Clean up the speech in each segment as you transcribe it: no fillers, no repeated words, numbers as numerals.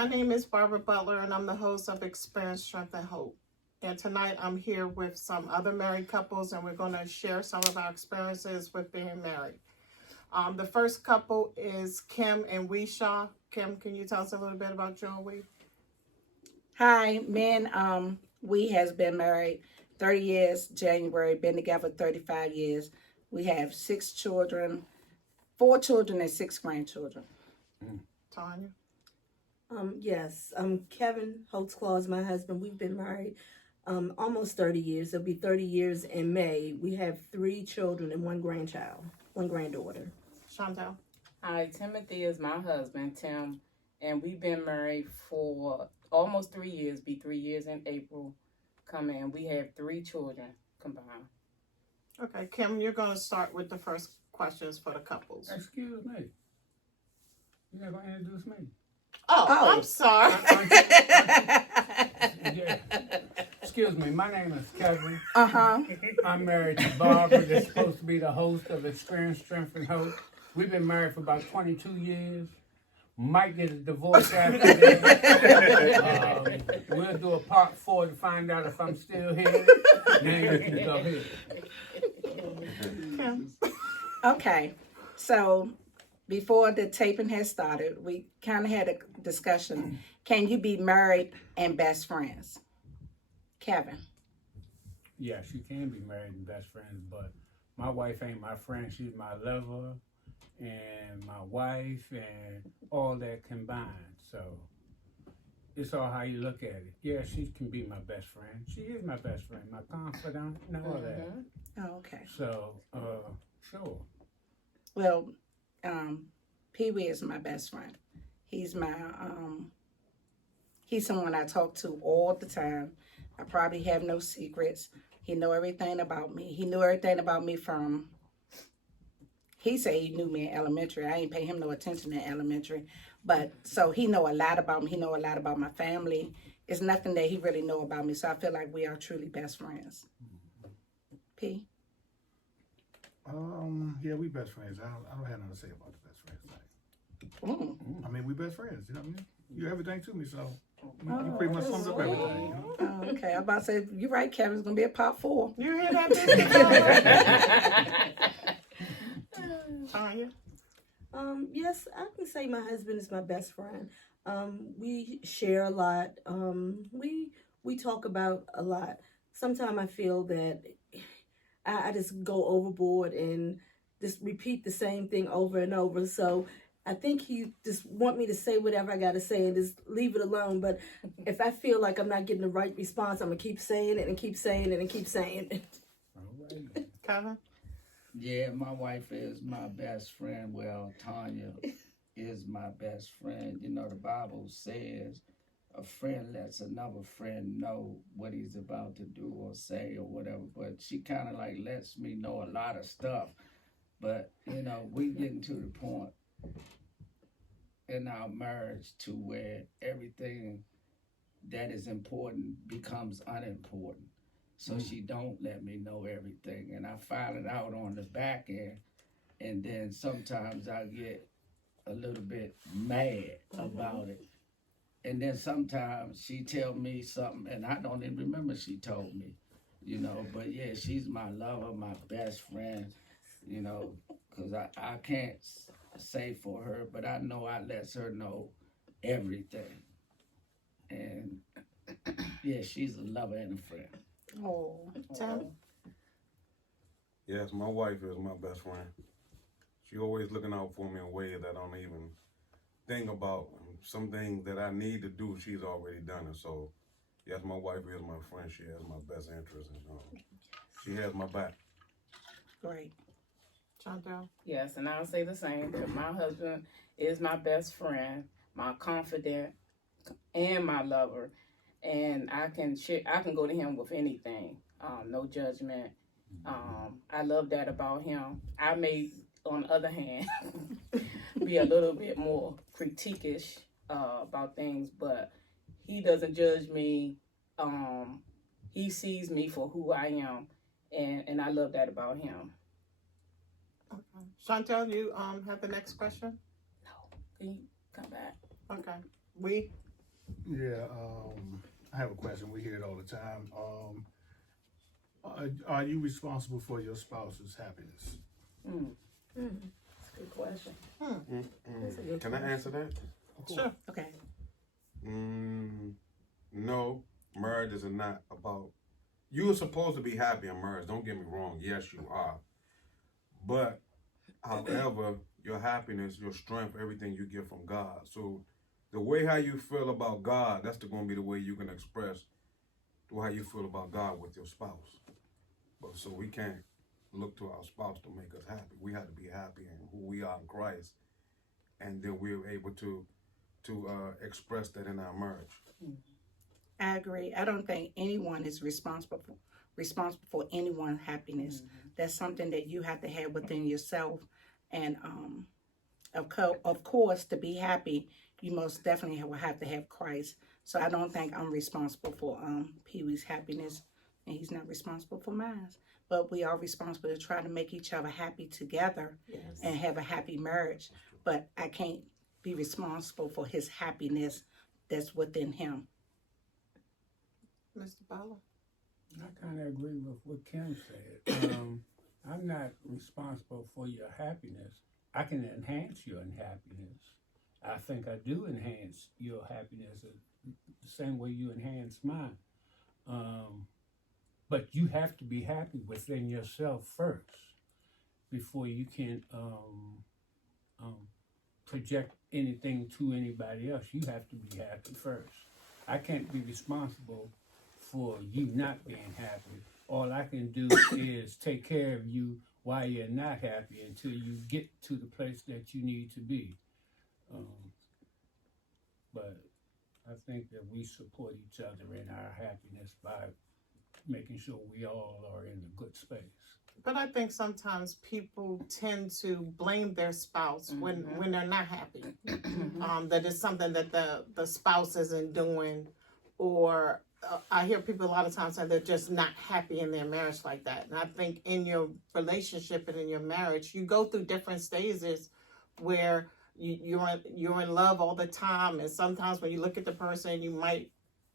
my name is Barbara Butler, and I'm the host of Experience, Strength, and Hope. And tonight I'm here with some other married couples, and we're going to share some of our experiences with being married. The first couple is Kim and Weeshaw. Kim, can you tell us a little bit about you and We? Hi, we has been married 30 years, January, been together 35 years. We have 6 children, 4 children and 6 grandchildren. Tanya? Yes, Kevin Holtzclaw is my husband. We've been married almost 30 years. It'll be 30 years in May. We have 3 children and 1 grandchild, 1 granddaughter. Chantel? Hi, Timothy is my husband, Tim, and we've been married for almost 3 years, be 3 years in April coming. We have 3 children combined. Okay, Kim, you're going to start with the first questions for the couples. Excuse me. You're not going to introduce me. Oh, I'm sorry. Yeah. Excuse me, my name is Kevin. Uh-huh. I'm married to Barbara, that's supposed to be the host of Experience, Strength, and Hope. We've been married for about 22 years. Might get a divorce after this. We'll do a part 4 to find out if I'm still here. Then you can go ahead. Kim? Okay, so before the taping has started, we kind of had a discussion. Can you be married and best friends? Kevin? Yes, you can be married and best friends, but my wife ain't my friend. She's my lover and my wife and all that combined. So it's all how you look at it. Yeah, she can be my best friend. She is my best friend, my confidant, and all that. Oh, okay. So, sure. Well, Pee-wee is my best friend. He's my, he's someone I talk to all the time. I probably have no secrets. He know everything about me. He knew everything about me from, he said he knew me in elementary. I ain't pay him no attention in elementary. But, so he know a lot about me. He know a lot about my family. It's nothing that he really know about me. So I feel like we are truly best friends. P? Yeah, we best friends. I don't have nothing to say about the best friends thing. Mm. I mean, we best friends. You know what I mean? You're everything to me, so you pretty much sums up everything. You know? Oh, okay, I'm about to say, you're right, Kevin. It's going to be a part 4. You hear that, Mr. Tanya? Yes, I can say my husband is my best friend. We share a lot. We talk about a lot. Sometimes I feel that I just go overboard and just repeat the same thing over and over. So I think he just want me to say whatever I got to say and just leave it alone. But if I feel like I'm not getting the right response, I'm going to keep saying it and keep saying it and keep saying it. All right. Kevin? Yeah, my wife is my best friend. Well, Tanya is my best friend. You know, the Bible says a friend lets another friend know what he's about to do or say or whatever. But she kind of like lets me know a lot of stuff. But, you know, we getting to the point in our marriage to where everything that is important becomes unimportant. So she don't let me know everything. And I find it out on the back end. And then sometimes I get a little bit mad about it. And then sometimes she tell me something and I don't even remember she told me, you know. But yeah, she's my lover, my best friend, you know, because I can't say for her, but I know I lets her know everything. And yeah, she's a lover and a friend. Oh, Tim? Yes, my wife is my best friend. She always looking out for me in ways that I don't even think about. Some things that I need to do, she's already done it. So, yes, my wife is my friend. She has my best interest, and she has my back. great. Chantel? Yes, and I'll say the same. That my husband is my best friend, my confidant, and my lover. And I can go to him with anything, no judgment. I love that about him. I may, on the other hand, be a little bit more critiquish about things, but he doesn't judge me. He sees me for who I am, and I love that about him. Okay. Chantel, you have the next question? No, can you come back? Okay. We? Yeah, I have a question. We hear it all the time. Are you responsible for your spouse's happiness? That's a good question. That's a good Can I answer that? Sure. Okay. No, marriage is not about. You are supposed to be happy in marriage. Don't get me wrong. Yes, you are. But, however, your happiness, your strength, everything you get from God. So, the way how you feel about God, that's going to be the way you can express how you feel about God with your spouse. But so we can't look to our spouse to make us happy. We have to be happy in who we are in Christ, and then we're able to express that in our marriage. I agree. I don't think anyone is responsible for anyone's happiness. That's something that you have to have within yourself. And of course, to be happy, you most definitely will have to have Christ. So I don't think I'm responsible for Pee Wee's happiness, and he's not responsible for mine. But we are responsible to try to make each other happy together and have a happy marriage. But I can't be responsible for his happiness that's within him. Mr. Bala? I kind of agree with what Kim said. I'm not responsible for your happiness. I can enhance your happiness. I think I do enhance your happiness the same way you enhance mine. But you have to be happy within yourself first before you can project anything to anybody else. You have to be happy first. I can't be responsible for you not being happy. All I can do is take care of you while you're not happy until you get to the place that you need to be. But I think that we support each other in our happiness by making sure we all are in a good space. But I think sometimes people tend to blame their spouse when they're not happy. That it's something that the spouse isn't doing, or I hear people a lot of times say they're just not happy in their marriage like that. And I think in your relationship and in your marriage, you go through different stages where you're in love all the time, and sometimes when you look at the person, you might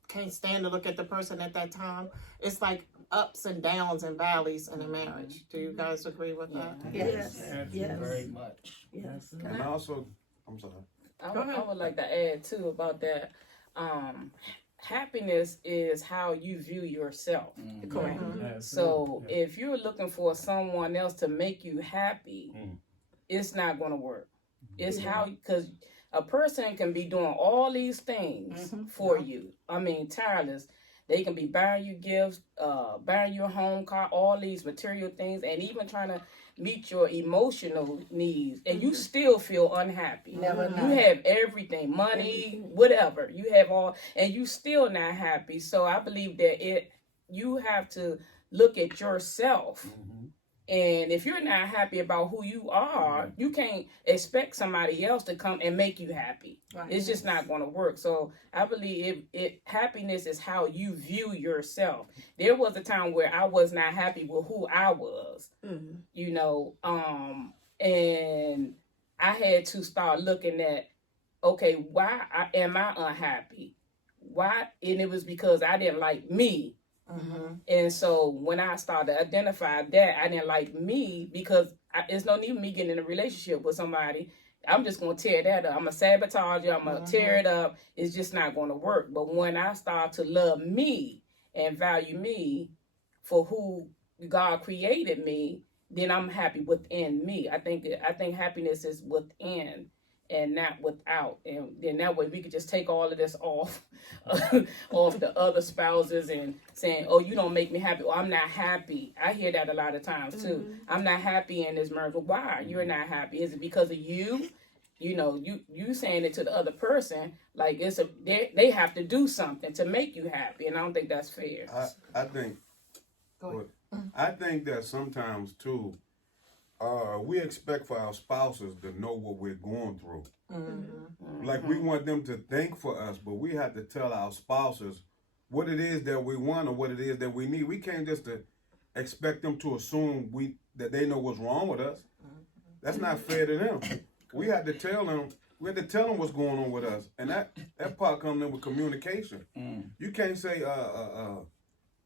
can't stand to look at the person at that time. It's like ups and downs and valleys in a marriage. Do you guys agree with that? Yes. Yes. Very much. Yes. And also, I'm sorry. I would like to add too about that. Happiness is how you view yourself. Correct. So if you're looking for someone else to make you happy, it's not going to work. It's how, because a person can be doing all these things for you. I mean, tireless. They can be buying you gifts, buying you a home car, all these material things, and even trying to meet your emotional needs, and you still feel unhappy. Never You have everything, money, whatever. You have all, and you still not happy. So I believe that you have to look at yourself. And if you're not happy about who you are, you can't expect somebody else to come and make you happy. Right. It's just not going to work. So I believe happiness is how you view yourself. There was a time where I was not happy with who I was, you know, and I had to start looking at, okay, why am I unhappy? Why? And it was because I didn't like me. And so when I started to identify that I didn't like me, because it's no need of me getting in a relationship with somebody. I'm just going to tear that up. I'm a sabotager. I'm going to tear it up. It's just not going to work. But when I start to love me and value me for who God created me, then I'm happy within me. I think happiness is within and not without, and then that way we could just take all of this off off the other spouses and saying, oh, you don't make me happy, or I'm not happy. I hear that a lot of times too. I'm not happy in this marriage. Well, why you're not happy? Is it because of you? You know, you saying it to the other person like they have to do something to make you happy, and I don't think that's fair. I think I think that sometimes too, we expect for our spouses to know what we're going through. Like we want them to think for us, but we have to tell our spouses what it is that we want or what it is that we need. We can't just expect them to assume that they know what's wrong with us. That's not fair to them. We have to tell them we had to tell them what's going on with us, and that part comes in with communication. You can't say,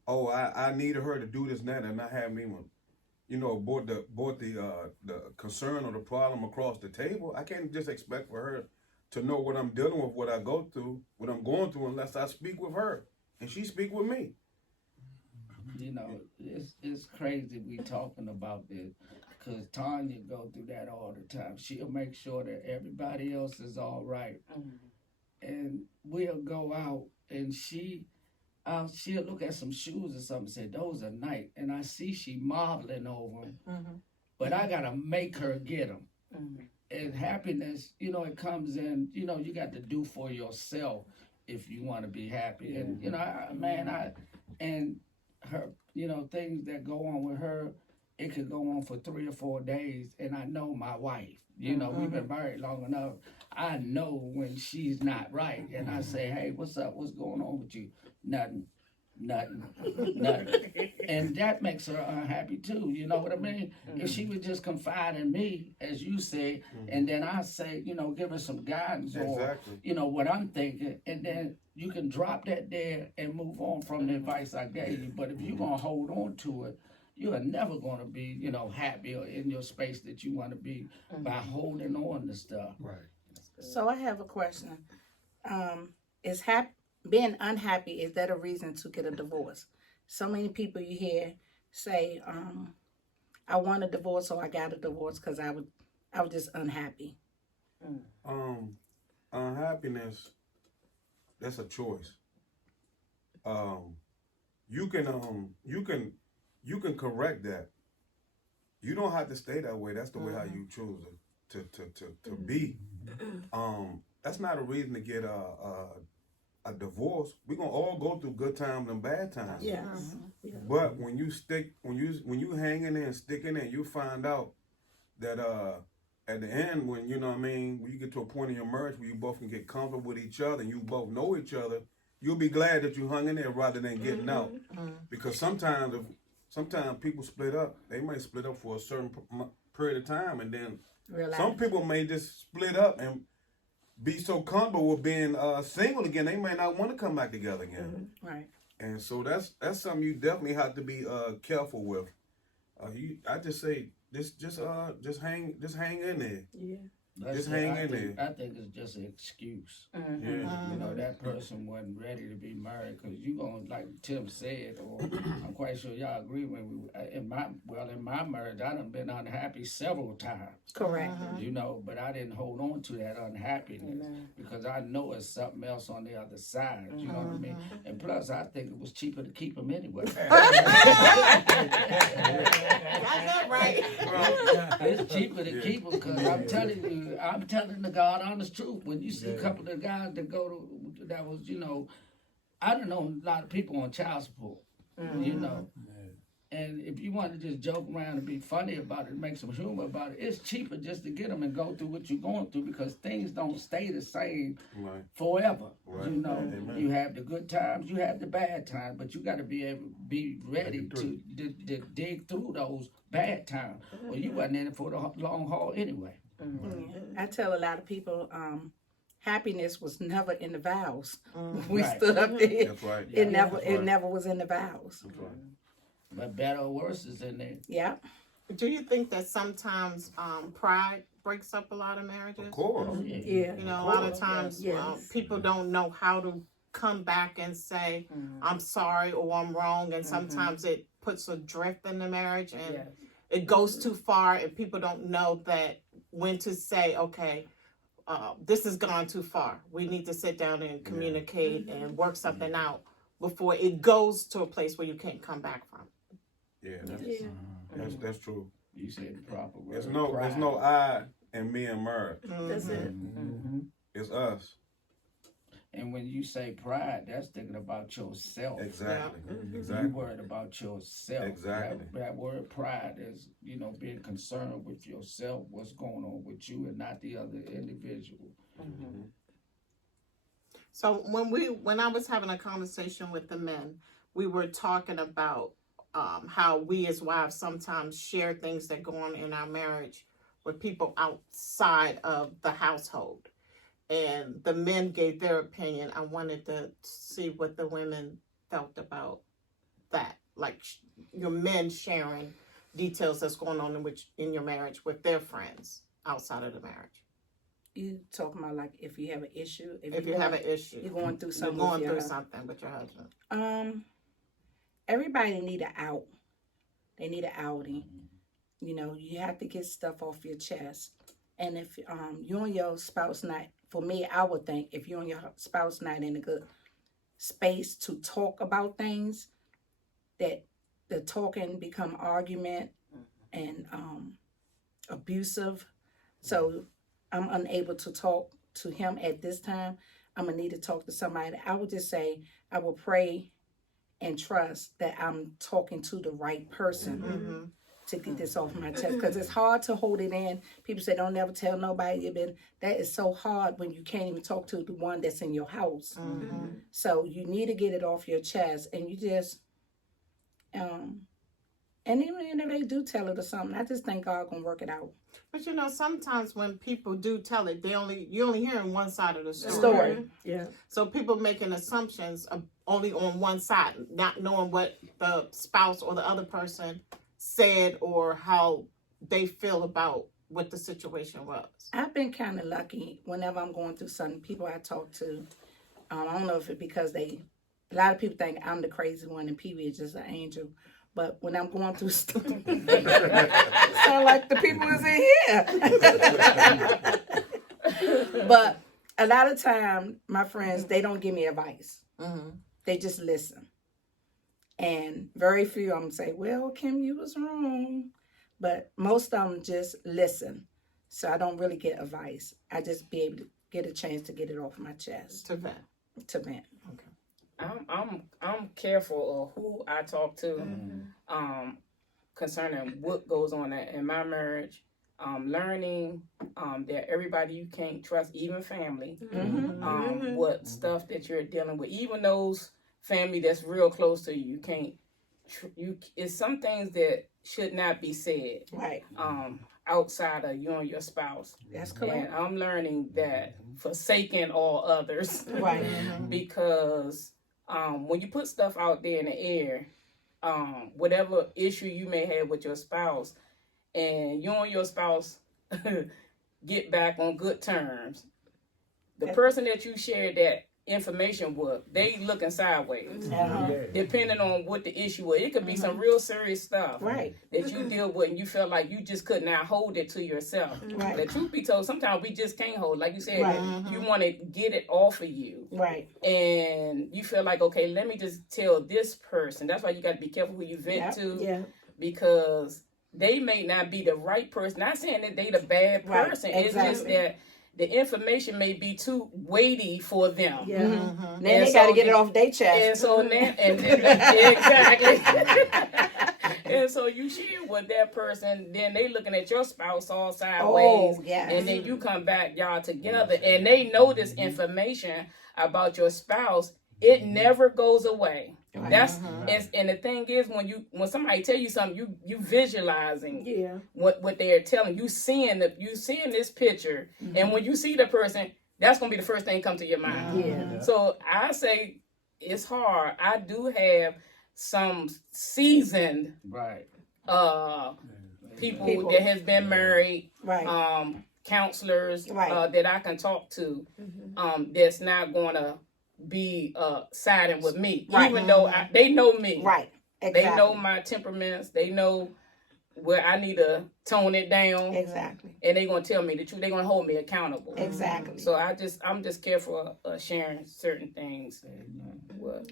oh, I needed her to do this and that, and not have anyone, brought the concern or the problem across the table. I can't just expect for her to know what I'm dealing with, what I go through, what I'm going through, unless I speak with her and she speak with me. It's crazy we talking about this, because Tanya go through that all the time. She'll make sure that everybody else is all right. And we'll go out and she'll look at some shoes or something and say, those are nice. And I see she marveling over them. But I got to make her get them. And happiness, it comes in, you got to do for yourself if you want to be happy. And, and her, things that go on with her, it could go on for 3 or 4 days. And I know my wife, we've been married long enough. I know when she's not right. And I say, hey, what's up? What's going on with you? Nothing. And that makes her unhappy too. You know what I mean? If she would just confide in me, as you say, and then I say, give her some guidance or, what I'm thinking, and then you can drop that there and move on from the advice I gave you. But if you're going to hold on to it, you are never going to be, happy or in your space that you want to be by holding on to stuff. Right. So I have a question. Is being unhappy, is that a reason to get a divorce? So many people you hear say, I want a divorce, so I got a divorce because I was just unhappy. Unhappiness, that's a choice. You can correct that. You don't have to stay that way. That's the way how you choose to be. That's not a reason to get a divorce. We're gonna all go through good times and bad times. Yes. But when you hang in there and stick in there, you find out that at the end, when when you get to a point in your marriage where you both can get comfortable with each other and you both know each other, you'll be glad that you hung in there rather than getting out. Because sometimes people split up. They might split up for a certain period of time, and then some people may just split up and be so comfortable with being single again, they may not want to come back together again. Right. And so that's something you definitely have to be careful with. I just say just hang in there. Yeah. Just hang in there. I think it's just an excuse. Yeah. That person wasn't ready to be married, because you going, like Tim said, or I'm quite sure y'all agree with me. In my marriage, I done been unhappy several times. Correct. But I didn't hold on to that unhappiness because I know it's something else on the other side. You know what I mean? And plus, I think it was cheaper to keep them anyway. Right. It's cheaper to keep them, because I'm telling the God honest truth. When you see a couple of guys that that was, I don't know a lot of people on child support, and if you want to just joke around and be funny about it, make some humor about it, it's cheaper just to get them and go through what you're going through, because things don't stay the same forever. Right. You have the good times, you have the bad times, but you got to be able to be ready to dig through those bad times. Well, you wasn't in it for the long haul anyway. I tell a lot of people, happiness was never in the vows. We Right. stood up there. That's right. It never That's right. it never was in the vows. That's right. But better or worse is in there. Yeah. Do you think that sometimes pride breaks up a lot of marriages? Of course. Yeah. A lot of times Yes. people don't know how to come back and say, I'm sorry or I'm wrong. And sometimes it puts a drift in the marriage and it goes too far, and people don't know that when to say, okay, this has gone too far. We need to sit down and communicate and work something out before it goes to a place where you can't come back from. Yeah, that's true. You said the proper word. There's no I and me and Merv. That's it. It's us. And when you say pride, that's thinking about yourself. Exactly. You Exactly. worried about yourself. Exactly. That word pride is, being concerned with yourself, what's going on with you, and not the other individual. So when I was having a conversation with the men, we were talking about how we as wives sometimes share things that go on in our marriage with people outside of the household. and the men gave their opinion. I wanted to see what the women felt about that, like your men sharing details that's going on in your marriage with their friends outside of the marriage. You talking about like if you have an issue, If you have an issue, you're going through you're something. going through something with your husband. Everybody need an out. They need an outing. You know, you have to get stuff off your chest. And if you and your spouse not, for me, I would think if you and your spouse not in a good space to talk about things, that the talking become argument and abusive. So I'm unable to talk to him at this time. I'm gonna need to talk to somebody. I would just say I will pray and trust that I'm talking to the right person to get this off my chest, because it's hard to hold it in. People say don't never tell nobody you've been. That is so hard when you can't even talk to the one that's in your house. So you need to get it off your chest, and you just and even if they do tell it or something, I just think God gonna work it out. But you know, sometimes when people do tell it, you only hearing one side of the Story. Yeah. So people making assumptions only on one side, not knowing what the spouse or the other person said or how they feel about what the situation was. I've been kind of lucky whenever I'm going through something. People I talk to, I don't know if it's because a lot of people think I'm the crazy one and Pee Wee is just an angel. But when I'm going through stuff, sound like the people is in here. But a lot of time, my friends, they don't give me advice. They just listen. And very few of them say, well, Kim, you was wrong. But most of them just listen. So I don't really get advice. I just be able to get a chance to get it off my chest. To vent. Okay. I'm careful of who I talk to concerning what goes on in my marriage. Learning that everybody you can't trust, even family. What stuff that you're dealing with, even those family that's real close to you, you can't. It's some things that should not be said. Right. Outside of you and your spouse. That's correct. And I'm learning that forsaking all others. Right. Because when you put stuff out there in the air, whatever issue you may have with your spouse, and you and your spouse get back on good terms, the person that you shared that information with, they looking sideways. Depending on what the issue is. It could be some real serious stuff that you deal with and you feel like you just could not hold it to yourself. The truth be told, sometimes we just can't hold it. Like you said, you want to get it off of you. And you feel like, okay, let me just tell this person. That's why you got to be careful who you vent to. Because they may not be the right person. Not saying that they the bad person. It's just that the information may be too weighty for them. Then they got to get it off their chest. And so now, exactly. And so you share with that person, then they looking at your spouse all sideways. And then you come back, y'all together, and they know this information about your spouse. It never goes away. That's and the thing is, when somebody tell you something, you visualizing what they're telling you, seeing this picture, and when you see the person, that's gonna be the first thing come to your mind. So I say it's hard. I do have some seasoned people that has been married, counselors that I can talk to, that's not gonna be siding with me, even though they know me. They know my temperaments. They know where I need to tone it down. And they're gonna tell me the truth. They're gonna hold me accountable. So I'm just careful of sharing certain things.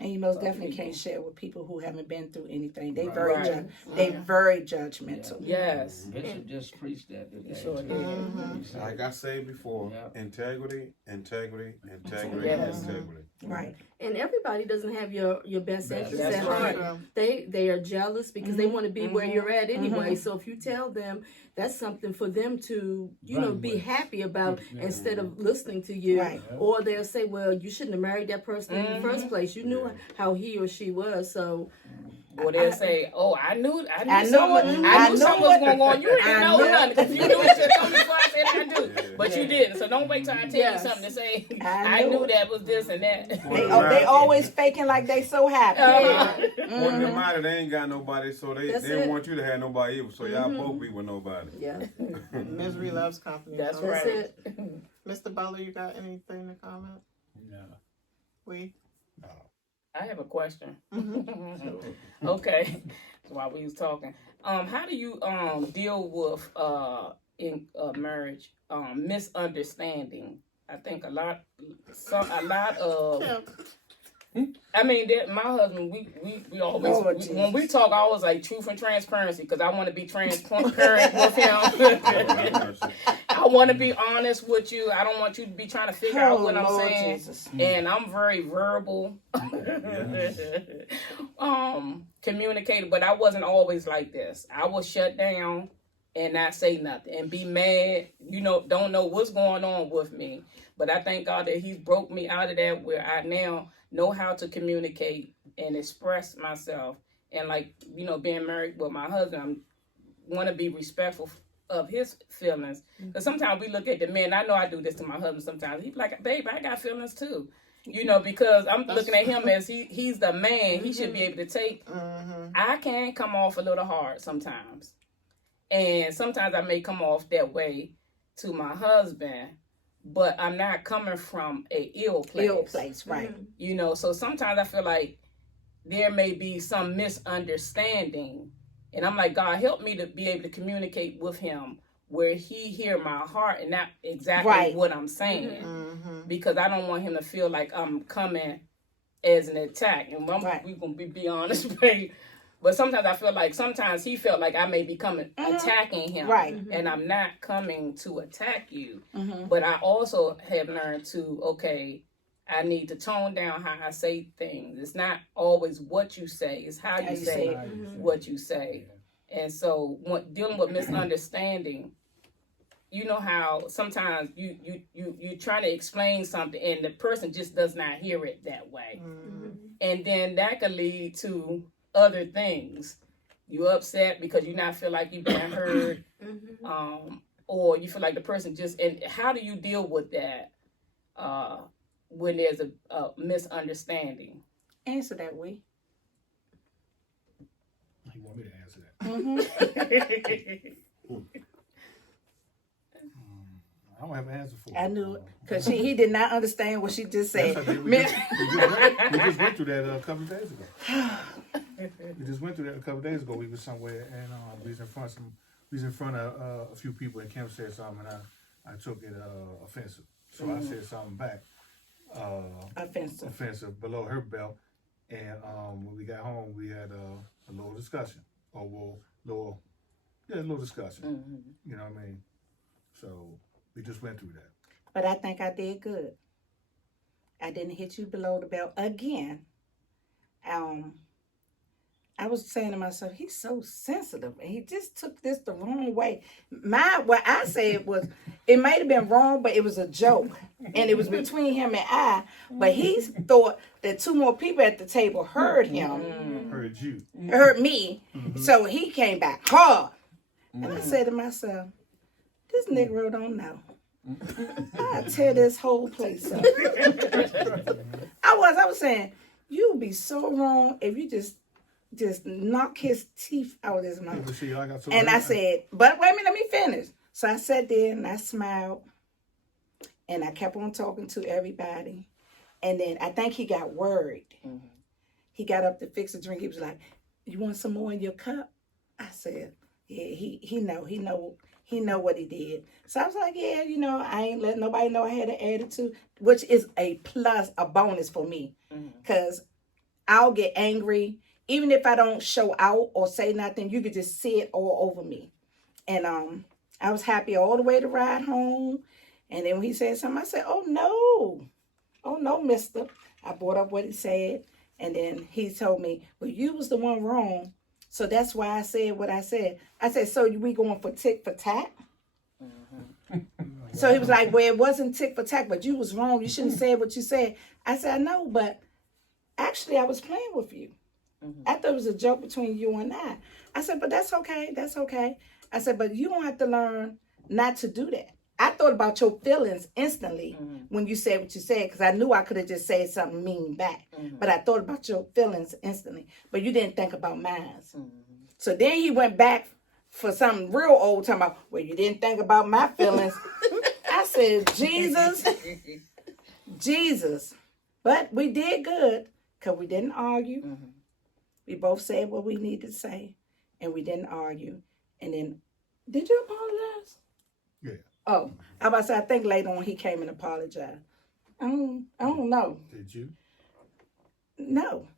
And you most definitely can't share with people who haven't been through anything. They very judgmental. Yes. Bishop just preached that today. Sure did. Like I said before, integrity. And everybody doesn't have your best interests That's at right. heart. They are jealous because they want to be where you're at anyway. So if you tell them, that's something for them to, be happy about instead of listening to you. Or they'll say, well, you shouldn't have married that person in the first place. You knew how he or she was. So Or they'll say, "Oh, I knew I something. knew I knew it. something was going on. You didn't I know knew nothing because you knew it told me before I said I do, Yeah. but you didn't. So don't wait till I tell Yes. you something to say. I I knew knew that was this and that." They always faking like they so happy. When they matter, they ain't got nobody, so they That's don't it. want you to have nobody either. So y'all both be with nobody. Yeah, Misery loves company. That's So, that's right. it. Mr. Butler, you got anything to comment? No. We? I have a question. Mm-hmm. Okay, while we was talking, how do you deal with in marriage misunderstanding? I think a lot of. I mean, that my husband, we always Lord when we Jesus. talk, I always like truth and transparency because I want to be transparent with him. I want to be honest with you. I don't want you to be trying to figure out what I'm Lord saying. Jesus. And I'm very verbal, communicator, but I wasn't always like this. I will shut down and not say nothing and be mad. Don't know what's going on with me. But I thank God that He's broke me out of that where I now know how to communicate and express myself. And being married with my husband, I want to be respectful of his feelings. Because sometimes we look at the men. I know I do this to my husband sometimes. He's like, "Babe, I got feelings too." Because I'm looking at him as he's the man. He should be able to take. I can come off a little hard sometimes. And sometimes I may come off that way to my husband. But I'm not coming from a ill place. Right. So sometimes I feel like there may be some misunderstanding. And I'm like, God, help me to be able to communicate with him where he hear my heart and not exactly what I'm saying. Because I don't want him to feel like I'm coming as an attack. And we're going to be honest, babe. But sometimes I feel like sometimes he felt like I may be coming attacking him. Right. And I'm not coming to attack you. But I also have learned to, I need to tone down how I say things. It's not always what you say. It's how you say what you say. And so dealing with misunderstanding, you know how sometimes you're trying to explain something and the person just does not hear it that way. And then that could lead to other things. You're upset because you not feel like you've been heard, or you feel like the person and how do you deal with that when there's a misunderstanding? Answer that way. You want me to answer that? I don't have an answer for it. I knew it. Because he did not understand what she just said. That's okay. We just went through that a couple of days ago. We just went through that a couple of days ago. We were somewhere and we was in front of a few people and Kim said something and I took it offensive. So I said something back. Offensive below her belt. And when we got home, we had a little discussion. A little discussion. You know what I mean? So we just went through that. But I think I did good. I didn't hit you below the belt again. I was saying to myself, he's so sensitive. And he just took this the wrong way. What I said was, it might have been wrong, but it was a joke. And it was between him and I. But he thought that two more people at the table heard him. Heard you. Heard me. So he came back hard. And I said to myself, this Negro don't know. I'll tear this whole place up. I was saying, you would be so wrong if you just knock his teeth out of his mouth. And I said, but wait a minute, let me finish. So I sat there and I smiled and I kept on talking to everybody. And then I think he got worried. He got up to fix a drink. He was like, you want some more in your cup? I said, yeah, he know what he did. So I was like, yeah, I ain't letting nobody know I had an attitude, which is a plus, a bonus for me. Because I'll get angry. Even if I don't show out or say nothing, you could just see it all over me. And I was happy all the way to ride home. And then when he said something, I said, oh no, mister. I brought up what he said. And then he told me, well, you was the one wrong. So that's why I said what I said. I said, so we going for tick for tack? So he was like, well, it wasn't tick for tack, but you was wrong. You shouldn't have said what you said. I said, I know, but actually I was playing with you. I thought it was a joke between you and I. I said, but that's okay. That's okay. I said, but you don't have to learn not to do that. I thought about your feelings instantly when you said what you said, because I knew I could have just said something mean back. But I thought about your feelings instantly. But you didn't think about mine. So then he went back for something real old, talking about, well, you didn't think about my feelings. I said, Jesus. But we did good, because we didn't argue. We both said what we needed to say, and we didn't argue. And then, did you apologize? Yeah. Oh, I about to say, I think later on he came and apologized. I don't know. Did you? No.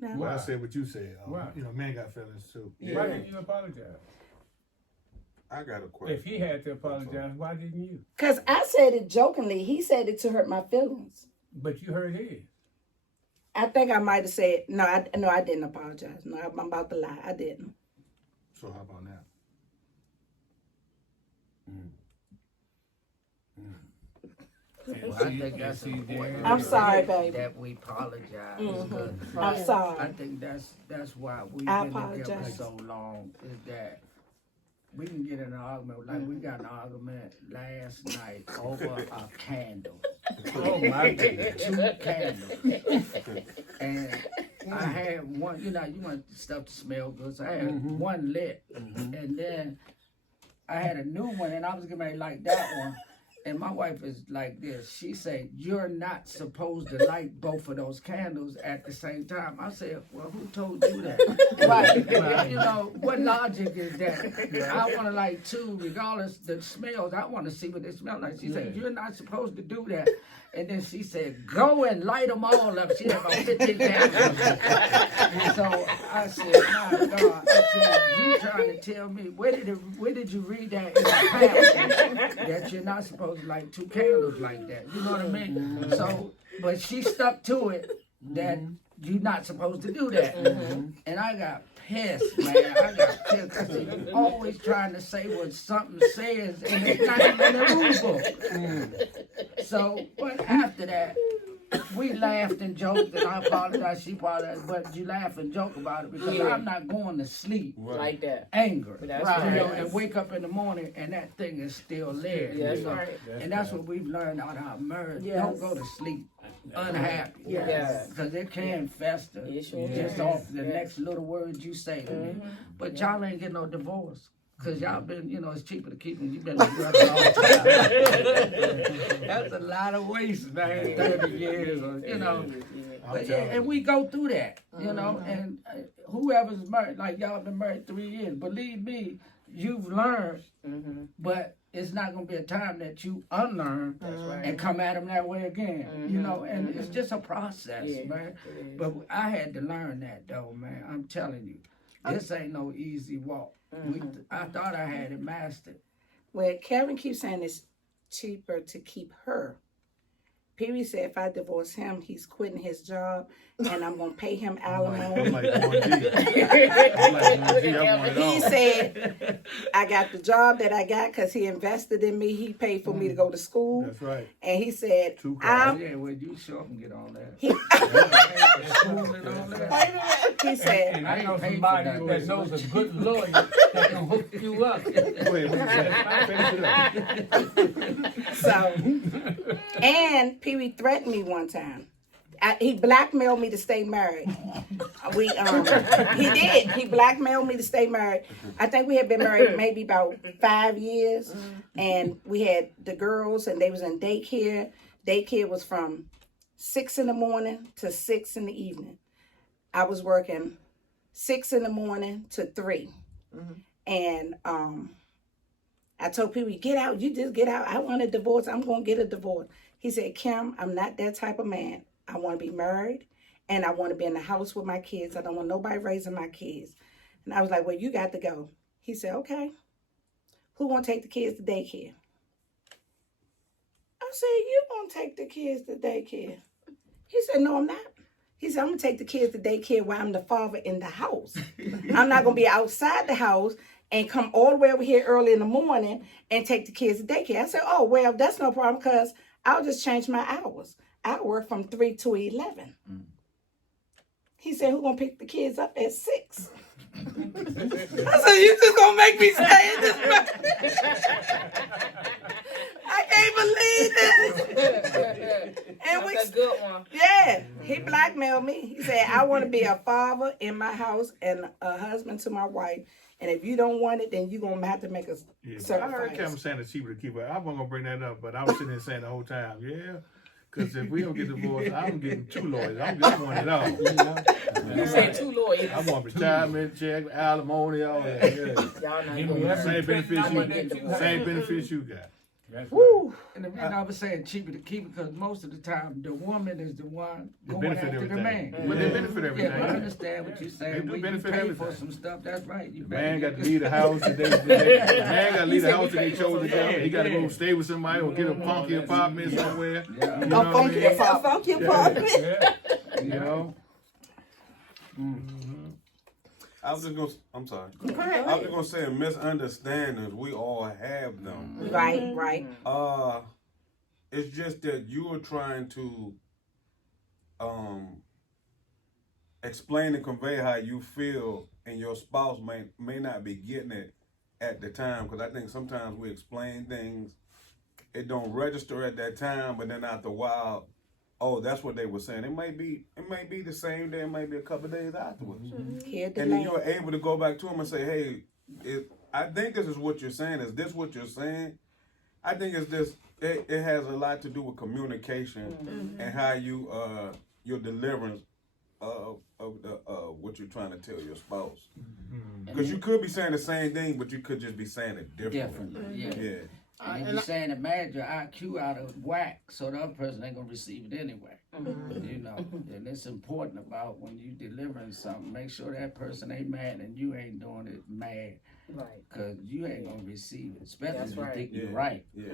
No. Well, I said what you said. Why? You know, man got feelings too. Why didn't you apologize? I got a question. If he had to apologize, why didn't you? Because I said it jokingly. He said it to hurt my feelings. But you heard his. I think I might have said, no, I didn't apologize. No, I'm about to lie. I didn't. So how about now? Well, I think that's important. I'm sorry, baby. That we apologize. 'Cause I'm sorry. I think that's why we've I been together apologize. so long. Is that we can get in an argument. Like we got an argument last night over a candle. Oh my goodness. 2 candles. And I had one, you want stuff to smell good, so I had one lit. And then I had a new one, and I was getting ready to light that one. And my wife is like this. She said, you're not supposed to light both of those candles at the same time. I said, well, who told you that? Right. What logic is that? I want to light 2, regardless the smells. I want to see what they smell like. She said, you're not supposed to do that. And then she said, go and light them all up. She had about 15 candles. And so I said, my God. I said, you trying to tell me, where did you read that in the pamphlet that you're not supposed to light 2 candles like that? You know what I mean? So, but she stuck to it that you're not supposed to do that. And I got pissed, man. I got pissed. I said, you're always trying to say what something says, and it's not even in the rule book. So, but after that, we laughed and joked, and I apologized, she apologized, but you laugh and joke about it because I'm not going to sleep Like that. angry. That's Right. right. And wake up in the morning and that thing is still there. That's right. And that's what we've learned out of our marriage. Yes. Don't go to sleep unhappy. Yes. Because it can fester It sure just can. off the next little words you say to me. But y'all ain't getting no divorce. Because y'all been, it's cheaper to keep them. You've been together a long time. That's a lot of waste, man. 30 years, But, and we go through that, and whoever's married, like y'all been married 3 years, believe me, you've learned, but it's not going to be a time that you unlearn and come at them that way again, and it's just a process, man. But I had to learn that, though, man. I'm telling you, this ain't no easy walk. I thought I had it mastered. Well, Kevin keeps saying it's cheaper to keep her. Pee-wee said if I divorce him, he's quitting his job, and I'm going to pay him alimony. I'm like Warren G. I'm like Warren G. I want it all. He said, I got the job that I got because he invested in me. He paid for me to go to school. That's right. And he said, 2 Oh, cars. yeah, well, you sure can get on that. he, School and all that. he said, And I know paid for somebody that. that knows a good lawyer that can hook you up. Wait, finish it up. so, and Pee-wee threatened me one time. He blackmailed me to stay married. He did. He blackmailed me to stay married. I think we had been married maybe about 5 years, and we had the girls, and they was in daycare. Daycare was from 6 in the morning to 6 in the evening. I was working 6 in the morning to 3, and I told Pee-wee, get out. You just get out. I want a divorce. I'm going to get a divorce. He said, Kim, I'm not that type of man. I want to be married, and I want to be in the house with my kids. I don't want nobody raising my kids. And I was like, well, you got to go. He said, okay. Who going to take the kids to daycare? I said, you going to take the kids to daycare? He said, no, I'm not. He said, I'm going to take the kids to daycare while I'm the father in the house. I'm not going to be outside the house and come all the way over here early in the morning and take the kids to daycare. I said, oh, well, that's no problem because I'll just change my hours. I work from 3 to 11. He said, who gonna pick the kids up at 6? I said, you just gonna make me stay in this I can't believe this. And That's a good one. yeah, he blackmailed me. He said, I want to be a father in my house and a husband to my wife. And if you don't want it, then you're going to have to make a Yeah, but I sacrifice. heard Kevin saying it's cheaper to keep it. I wasn't gonna bring that up, but I was sitting there saying the whole time, yeah. Because if we don't get divorced, I'm getting 2 lawyers. I'm just want it all. You say 2 lawyers. I want retirement check, alimony, all that. Yeah. Y'all not Give going me to Same benefits you have. same benefits you got. That's Woo. And the reason I was saying cheaper to keep it, because most of the time the woman is the one They going benefit after the everything. man. But they benefit Yeah, everything. but I understand what you're saying. They do When you benefit pay everything. for some stuff, that's right. You Man better got get to leave the house that the man got to leave the house that they chose to go. He got to go stay with somebody or get a funky apartment somewhere. Yeah. You know A what I funky mean? apartment. funky apartment. You know? I was just gonna. I'm sorry. Go I ahead. was just gonna say misunderstandings. We all have them. Right, right. It's just that you are trying to explain and convey how you feel, and your spouse may not be getting it at the time. Because I think sometimes we explain things, it don't register at that time, but then after a while, oh, that's what they were saying. It may be the same day, it might be a couple of days afterwards. Here the And then land. you're able to go back to them and say, hey, I think this is what you're saying. Is this what you're saying? I think it's this. It has a lot to do with communication and how you your deliverance of what you're trying to tell your spouse. Because you could be saying the same thing, but you could just be saying it differently. Differently, yeah. Yeah. And you're saying that married your IQ out of whack, so the other person ain't gonna receive it anyway. You know, and it's important about when you delivering something, make sure that person ain't mad and you ain't doing it mad, Right. cause you ain't gonna receive it, especially That's if you right. think you're Yeah. right. Yeah.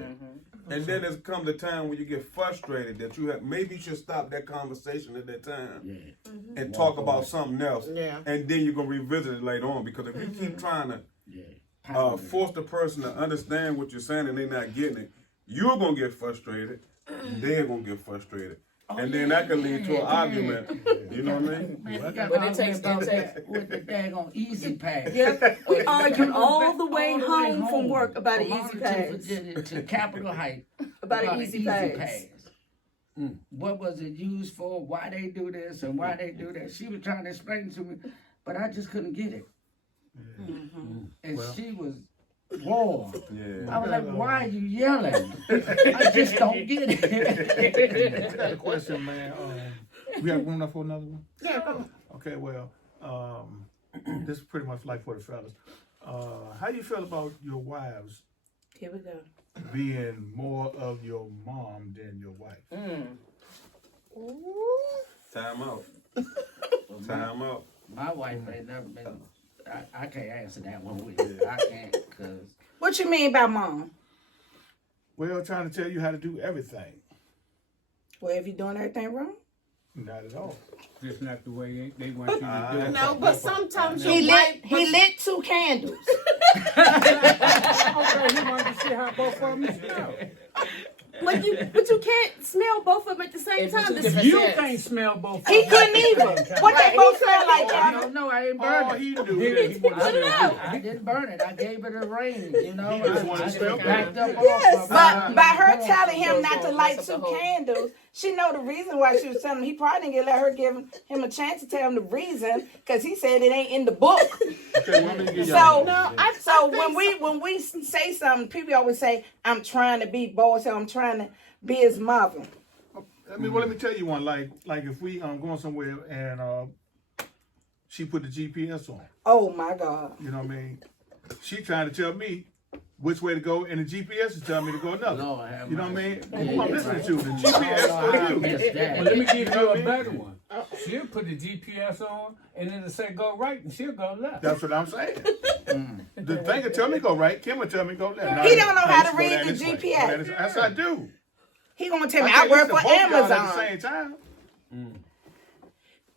And then there's come the time when you get frustrated that you have maybe you should stop that conversation at that time Yeah, and talk about something else. Yeah. And then you're gonna revisit it later on, because if you keep trying to yeah. force the person to understand what you're saying and they're not getting it, you're gonna get frustrated, they're gonna get frustrated. And then that can lead to an argument. You know what I mean? Man, you got But it argument takes- about it takes- that with the daggone easy pass. We argued all the way All the home from work about an From easy Arlington, pass. Virginia to Capitol Heights. About an easy pass. What was it used for? Why they do this and why they do that? She was trying to explain to me, but I just couldn't get it. And she was whoa. Yeah. I was like, why are you yelling? I just don't get it. I got a question, man. We have room enough for another one? Yeah, come on. Okay, well, this is pretty much like for the fellas. How do you feel about your wives Here we go. being more of your mom than your wife? Time out. Time out. My wife ain't never been. I can't answer that one with you. I can't, cause What you mean by mom? Well, trying to tell you how to do everything. Well, if you're doing everything wrong. Not at all. just not the way they want you to do it. No, but sometimes He your wife. lit 2 candles. Okay, you want to see how both of them smell. But you can't smell both of them at the same If time. it's The different You scents. can't smell both of He them. couldn't either. What they both smell like, I Captain? don't know. I ain't All burned it. he do He is he put it out. I didn't burn it. I gave it a rain. You know, He just wanted I to smell backed good. up Yes. off. But by her going telling him not to light mess up 2 the whole- candles, she know the reason why she was telling him. He probably didn't let her give him a chance to tell him the reason, because he said it ain't in the book. Okay, let me give So, y'all- so when we say something, people always say, "I'm trying to be boss," or "I'm trying to be his mother." let me tell you one. Like if we going somewhere and she put the GPS on. Oh my God! You know what I mean? She trying to tell me which way to go, and the GPS is telling me to go another. Lord have You know what I mercy. mean? Yeah, Who I'm yeah, listening right. to? The GPS I for you. missed that. Well, let me give you a better one. She'll put the GPS on, and it'll say go right, and she'll go left. That's what I'm saying. The thing will tell me go right. Kim will tell me go left. He don't know how to go read down the this way. GPS. Go down this way. Yes, I do. He gonna tell me can't I work listen for to both y'all Amazon. at the same time.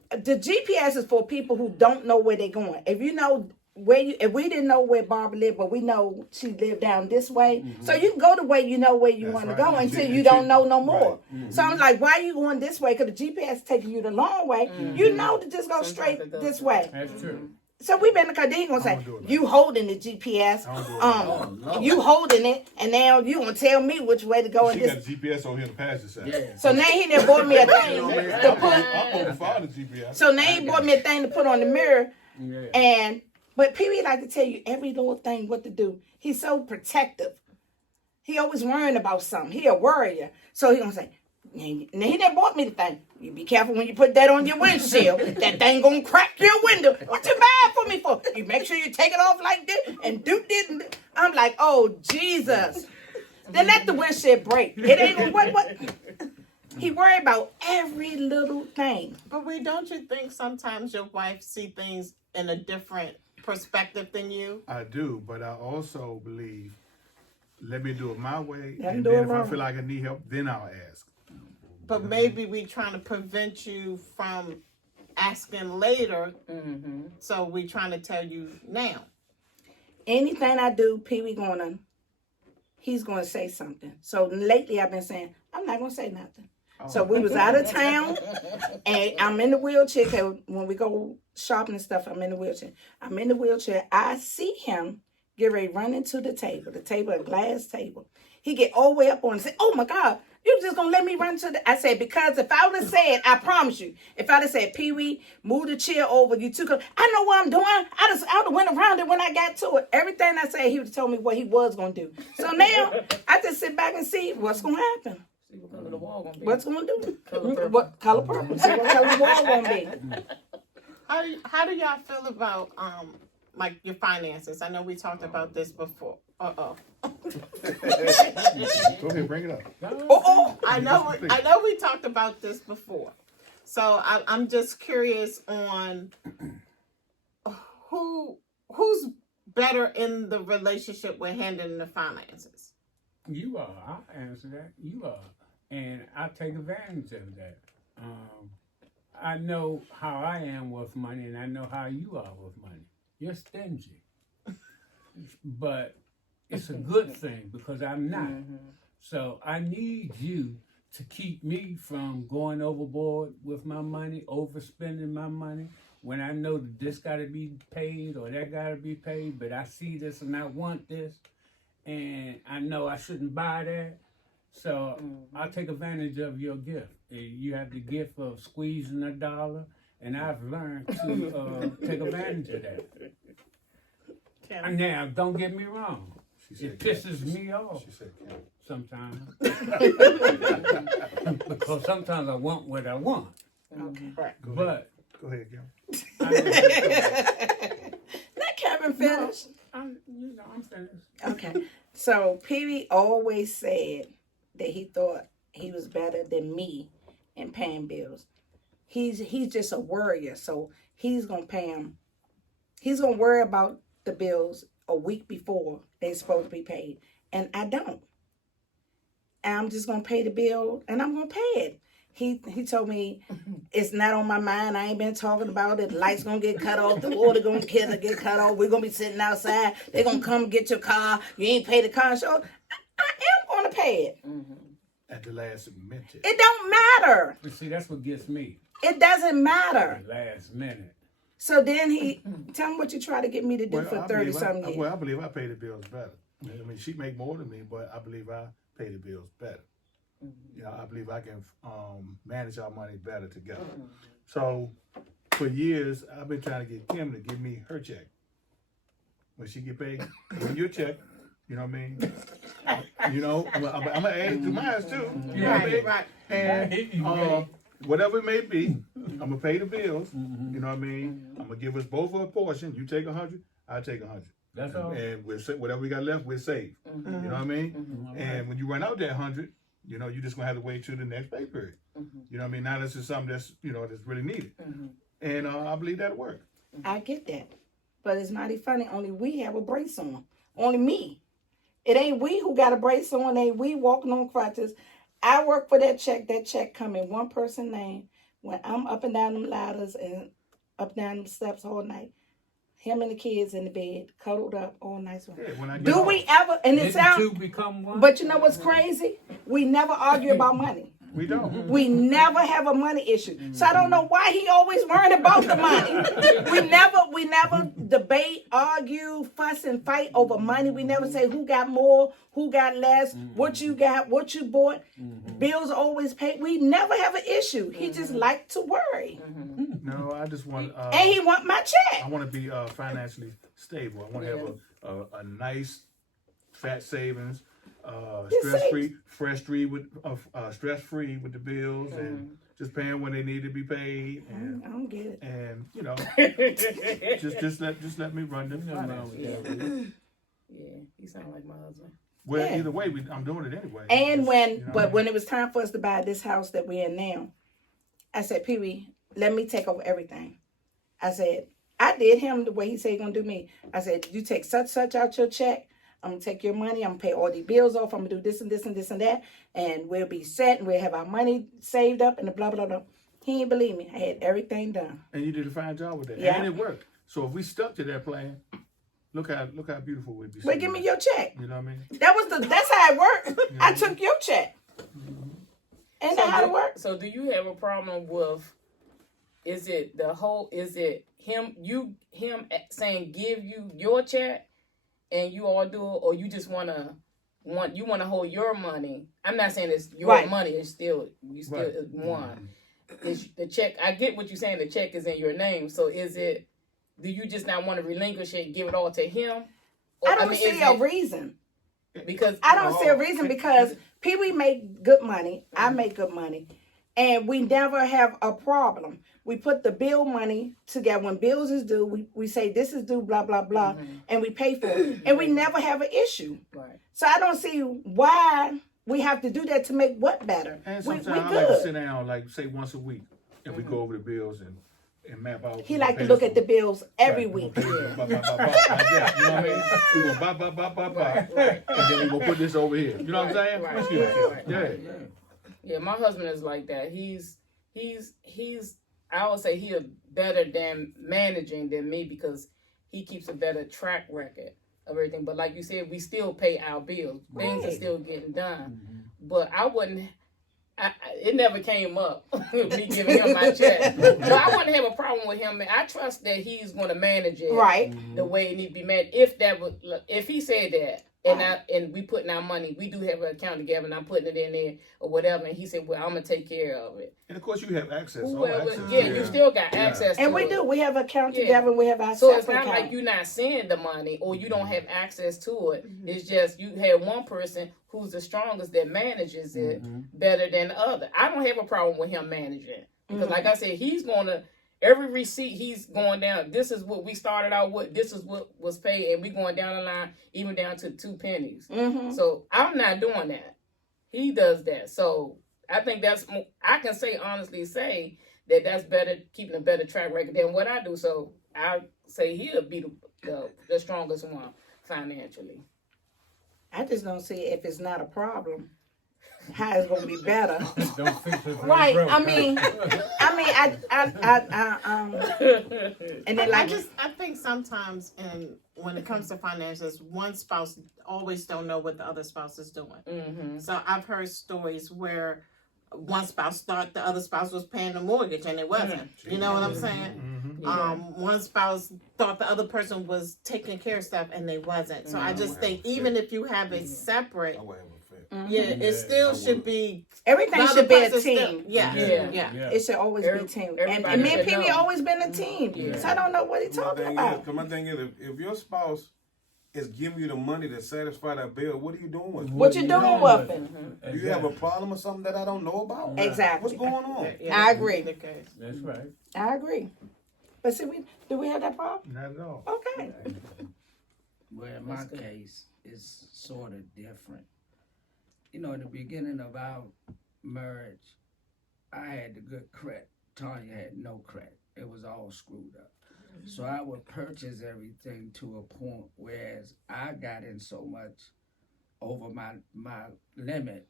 The GPS is for people who don't know where they're going. If you know if we didn't know where Barbara lived, but we know she lived down this way. So you can go the way you know where you want to go until you don't know no more. So I'm like, why are you going this way? Because the GPS taking you the long way. You know to just go straight this way. That's true. So we been because they gonna say you holding the GPS, No. you holding it, and now you gonna tell me which way to go. She And got the GPS on here to passenger side. Yeah. so now he done bought me a thing to put. I'm on the father GPS. So now he bought me a thing to put on the mirror, Yeah. but Pee Wee like to tell you every little thing what to do. He's so protective. He always worrying about something. He a worrier. So he gonna say, now he done bought me the thing. You be careful when you put that on your windshield. That thing gonna crack your window. What you bad for me for? You make sure you take it off like this and do this. I'm like, oh Jesus. Then let the windshield break. It ain't gonna what? He worried about every little thing. But don't you think sometimes your wife see things in a different perspective than you? I do, but I also believe, let me do it my way, Let him and do then it if I wrong. feel like I need help, then I'll ask. But maybe we trying to prevent you from asking later, so we trying to tell you now. Anything I do, Pee Wee he's gonna say something. So lately I've been saying, I'm not gonna say nothing. So we was out of town, and I'm in the wheelchair. 'Cause when we go shopping and stuff, I'm in the wheelchair. I'm in the wheelchair. I see him get ready to run into the table, a glass table. He get all the way up on and say, "Oh my God, you just gonna let me run to the?" I said, because if I would have said, I promise you, if I'd have said, Pee Wee, move the chair over, you took it. I know what I'm doing. I would have went around it when I got to it. Everything I said, he would have told me what he was gonna do. So now I just sit back and see what's gonna happen. See what color the wall gonna be. What's going to do? Color purple. What color purple? See what color the wall going to be? How do y'all feel about like your finances? I know we talked about this before. Go ahead, bring it up. I know we talked about this before. So I'm just curious on who's better in the relationship with handling the finances. You are. I'll answer that. You are. And I take advantage of that. I know how I am with money, and I know how you are with money. You're stingy. But it's a good thing because I'm not. So I need you to keep me from going overboard with my money, overspending my money. When I know that this got to be paid or that got to be paid, but I see this and I want this, and I know I shouldn't buy that. So I'll take advantage of your gift. You have the gift of squeezing a dollar, and I've learned to take advantage of that. Now, don't get me wrong. It pisses me off sometimes. Because sometimes I want what I want. Okay. But Go ahead, Kim. Let Kevin finish. I'm finished. Okay. So Pee Wee always said that he thought he was better than me in paying bills. He's just a worrier, so he's gonna pay him. He's gonna worry about the bills a week before they're supposed to be paid, and I don't. And I'm just gonna pay the bill, and I'm gonna pay it. He told me it's not on my mind. I ain't been talking about it. The light's gonna get cut off. The water gonna get cut off. We're gonna be sitting outside. They're gonna come get your car. You ain't pay the car. So I am gonna pay it. At the last minute. It don't matter. But see, that's what gets me. It doesn't matter. The last minute. So then he tell me what you try to get me to do for 30-something years. Well, I believe I pay the bills better. I mean, she make more than me, but I believe I pay the bills better. You know, I believe I can manage our money better together. So for years, I've been trying to get Kim to give me her check. When she get paid, when your check, you know what I mean? You know, I'm gonna add it to mine too. You know what I mean? Right. And whatever it may be, I'm gonna pay the bills. You know what I mean? I'm gonna give us both a portion. You take 100, I take 100. That's all. And we'll whatever we got left, we'll save. You know what I mean? And when you run out that 100, you know, you're just gonna have to wait till the next pay period. You know what I mean? Now this is something that's that's really needed. And I believe that'll work. I get that. But it's mighty funny. Only we have a brace on. Only me. It ain't we who got a brace on. Ain't we walking on crutches. I work for that check. That check come in one person's name. When I'm up and down them ladders and up and down them steps all night, him and the kids in the bed, cuddled up, all nice. Yeah, when I get Do home. we ever? And it Didn't sounds. two become one? But you know what's crazy? We never argue about money. We don't. We never have a money issue. So I don't know why he always worried about the money. We never debate, argue, fuss, and fight over money. We never say who got more, who got less, what you got, what you bought. Bills are always paid. We never have an issue. He just liked to worry. No, I just want. And he want my check. I want to be financially stable. I want to have a nice fat savings, stress free with the bills and just paying when they need to be paid. And, I don't get it. And you know, just let me run them finances. Yeah, you sound like my husband. Well, Yeah. either way, I'm doing it anyway. And Just, when it was time for us to buy this house that we're in now, I said, Pee Wee, let me take over everything. I said, I did him the way he said he gonna do me. I said, you take such out your check. I'm gonna take your money. I'm gonna pay all the bills off. I'm gonna do this and this and this and that, and we'll be set. And we'll have our money saved up and the blah blah blah. He didn't believe me. I had everything done. And you did a fine job with that. Yeah. And it worked. So if we stuck to that plan, look how beautiful we'd be. But give me your check. You know what I mean? That's how it worked. I took your check. And that's how it worked. So do you have a problem with? Is it him saying give you your check and you all do it, or you just want to hold your money? I'm not saying it's your Right. money. It's still one. It's the check. I get what you're saying. The check is in your name. So is it? Do you just not want to relinquish it and give it all to him? Or, I don't see a reason. Because I don't see a reason because Pee Wee make good money. I make good money. And we never have a problem. We put the bill money together. When bills is due, we say this is due, blah, blah, blah, and we pay for it. And we never have an issue. Right. So I don't see why we have to do that to make what better. And We sometimes I like to sit down, like say once a week, and we go over the bills and map out. He like to look at the bills every Right, week. we're gonna pay this, like that, you know what I mean? We're gonna buy, and then we're gonna put this over here. You know what I'm saying? Right, Excuse me. right. Yeah. Yeah, my husband is like that. He's I would say he's better than managing than me because he keeps a better track record of everything. But like you said, we still pay our bills. Things are Right. still getting done. But it never came up me giving him my check. So I wouldn't have a problem with him. I trust that he's going to manage it Right. the way it needs to be managed. If he said that, and we putting our money, we do have an account together, and I'm putting it in there or whatever. And he said, "Well, I'm gonna take care of it." And of course, you have access. all Whoever, access. you still got access to And we it. do. We have an account Yeah. together. We have our So it's separate not like account. you're not seeing the money or you don't have access to it. It's just you have one person who's the strongest that manages it better than the other. I don't have a problem with him managing because, like I said, he's gonna every receipt he's going down. This is what we started out with. This is what was paid, and we going down the line, even down to 2 pennies. So I'm not doing that. He does that. So I think I can honestly say that that's better, keeping a better track record than what I do. So I say he'll be the strongest one financially. I just don't see if it's not a problem, how it's gonna be better. Don't fix it. Right. I mean, and then I think sometimes when it comes to finances, one spouse always don't know what the other spouse is doing. So I've heard stories where one spouse thought the other spouse was paying the mortgage and it wasn't. You know what I'm saying? One spouse thought the other person was taking care of stuff and they wasn't. So I just think even if you have it separate, I would have a it still should be. everything the should other be a person team. still- yeah. It should always be a team. And everybody me and should Pee Wee know. always been a team. So I don't know what he's talking about. My thing is, if your spouse is giving you the money to satisfy that bill, what are you doing with it? What you doing with it? Do you have a problem or something that I don't know about? Exactly. What's going on? I agree. That's right. I agree. But see, do we have that problem? Not at all. Okay. Well, in my case, it's sort of different. You know, in the beginning of our marriage, I had the good credit. Tanya had no credit. It was all screwed up. So I would purchase everything to a point, whereas I got in so much over my limit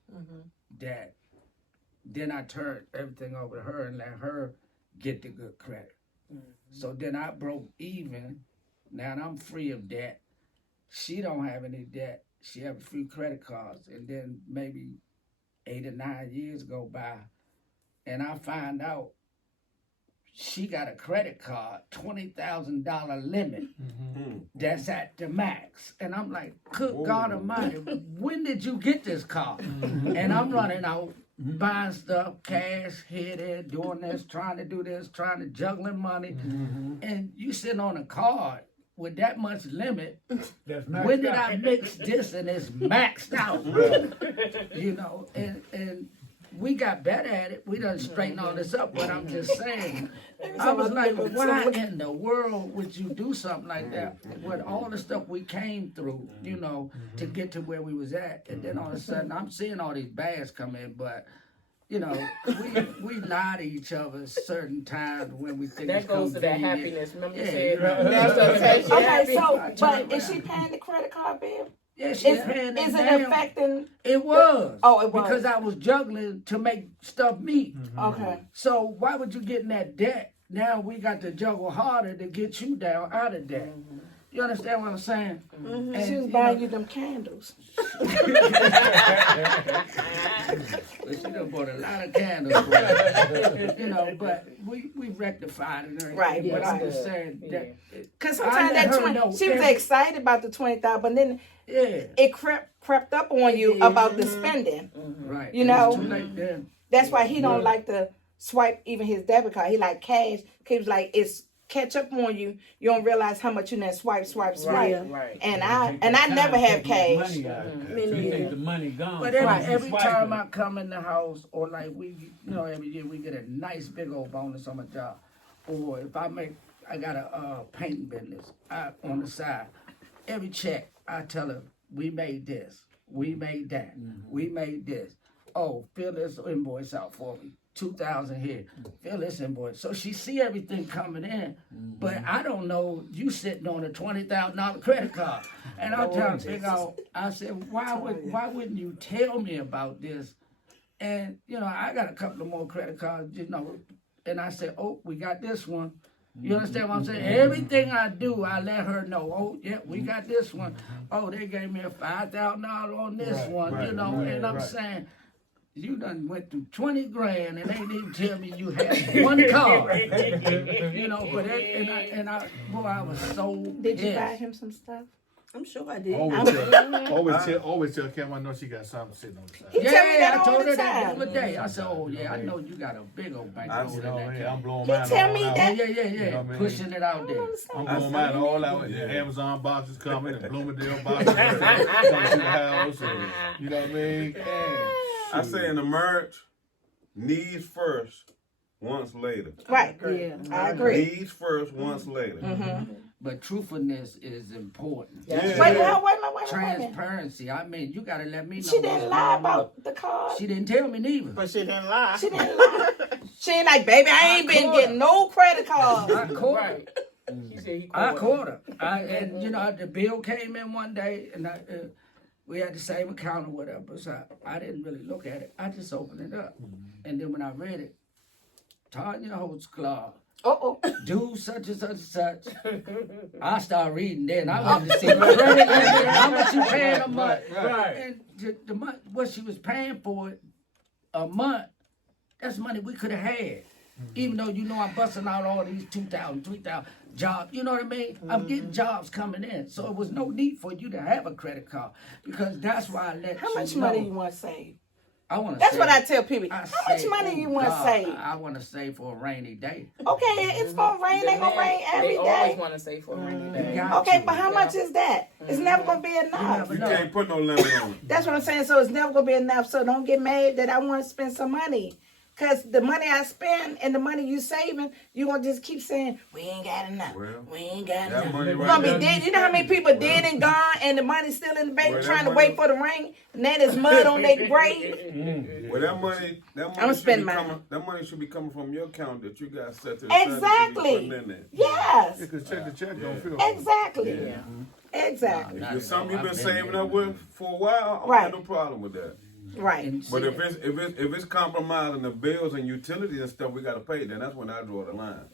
that then I turned everything over to her and let her get the good credit. So then I broke even Now I'm free of debt. She don't have any debt. She have a few credit cards, and then maybe 8 or 9 years go by, and I find out she got a credit card, $20,000 limit. That's at the max, and I'm like, good God Almighty, when did you get this car? And I'm running out, buying stuff, cash here, there, doing this, trying to do this, trying to juggling money, and you sitting on a card with that much limit. When did I mix this and it's maxed out? You know, and we got better at it. We done straighten all this up, but I'm just saying, I was like, why in the world would you do something like that with all the stuff we came through, you know, to get to where we was at? And then all of a sudden, I'm seeing all these bags come in, but you know, we lie to each other certain times when we think That it's goes to that convenient. happiness. Remember you Yeah, said right. that's what takes you Okay, happy. so, but is she paying the credit card bill? Yeah, she's Is, paying is it it down. affecting? It was. Oh, it was. Because I was juggling to make stuff meet. Okay. So why would you get in that debt? Now we got to juggle harder to get you down out of debt. You understand what I'm saying? And, She was you buying know, you them candles. But she done bought a lot of candles for us. You know, but we rectified it. And Right, But I'm right. just saying that. Cause I sometimes let that her 20, know she was every- excited about the 20,000, but then Yeah. it crept up on you about the spending. Right. You It know? was too late then. That's why he don't like to swipe even his debit card. He like cash. He was like, it's catch up on you. You don't realize how much you done swipe. Right. Right. And I never have cash. Money out. You think the money gone. But every time I come in the house, or like we, you know, every year we get a nice big old bonus on my job. Or if I got a painting business on the side. Every check, I tell her, we made this, we made that, we made this. Oh, fill this invoice out for me. 2,000 here. Fill this invoice. So she see everything coming in, but I don't know you sitting on a $20,000 credit card. And I'm trying to figure out. I said, why wouldn't you tell me about this? And you know, I got a couple of more credit cards, you know. And I said, oh, we got this one. You understand what I'm saying? Everything I do, I let her know. Oh, yeah, we got this one. Oh, they gave me a $5,000 on this one. You know, and I'm saying, you done went through 20 grand and they didn't even tell me you had one car. You know, but boy, I was so Did you pissed. buy him some stuff? I'm sure I did. Always tell Cam I know she got something sitting on the side. He tell me that I all told the her that time. the other day. I said, oh yeah, I know you got a big old bank I roll in You know what I that mean? car. I'm blowing He mine tell all me out. that. Yeah, You know what I mean? pushing it out there. I'm blowing mine all out. Yeah. Amazon boxes coming and Bloomingdale boxes coming to the house. And, you know what I mean? I say in the marriage, needs first, wants later. Right. Yeah. I agree. Needs first, wants later. But truthfulness is important. Yeah. Wait a minute. Transparency. I mean, you gotta let me know. She what's didn't lie going on. about the card. She didn't tell me neither. But she didn't lie. She didn't lie. She ain't like, baby, I ain't been getting no credit cards. I caught her. Right. He said he I caught caught her. And you know, the bill came in one day, and we had the same account or whatever. So I didn't really look at it. I just opened it up, and then when I read it, Tanya Holtz Club. Do such and such and such. I start reading then. I wanted to see the credit limit, how much you paying a month. Right. And the month, what she was paying for it a month, that's money we could have had. Even though you know I'm busting out all these 2,000, 3,000 jobs. You know what I mean? I'm getting jobs coming in. So it was no need for you to have a credit card. Because that's why I let How you much know. money you want to save? I want to That's save. what I tell people. I How much save, money you want to God, save? I want to save for a rainy day. Okay, it's gonna rain. Ain't gonna rain every They always day. want to say for a rainy You day. got Okay, to. but how much is that? It's never gonna be You enough. never You know. can't put no limit on it. That's what I'm saying. So it's never gonna be enough. So don't get mad that I want to spend some money. Cause the money I spend and the money you saving, you gonna just keep saying we ain't got enough. Well, We ain't got that enough. money You're right gonna be there. dead. You know how many people dead and gone, and the money's still in the bank Well, that trying to money- wait for the rain, and then there's mud on their grave. Well, that money I'ma should spend be mine. coming. That money should be coming from your account that you got set to the Exactly. putting in there. Yes, Because check to check don't feel exactly, exactly. If it's something you've been saving up with for a while, I Right. have no problem with that. Right. And But see, if it's compromising the bills and utilities and stuff we gotta pay, then that's when I draw the line.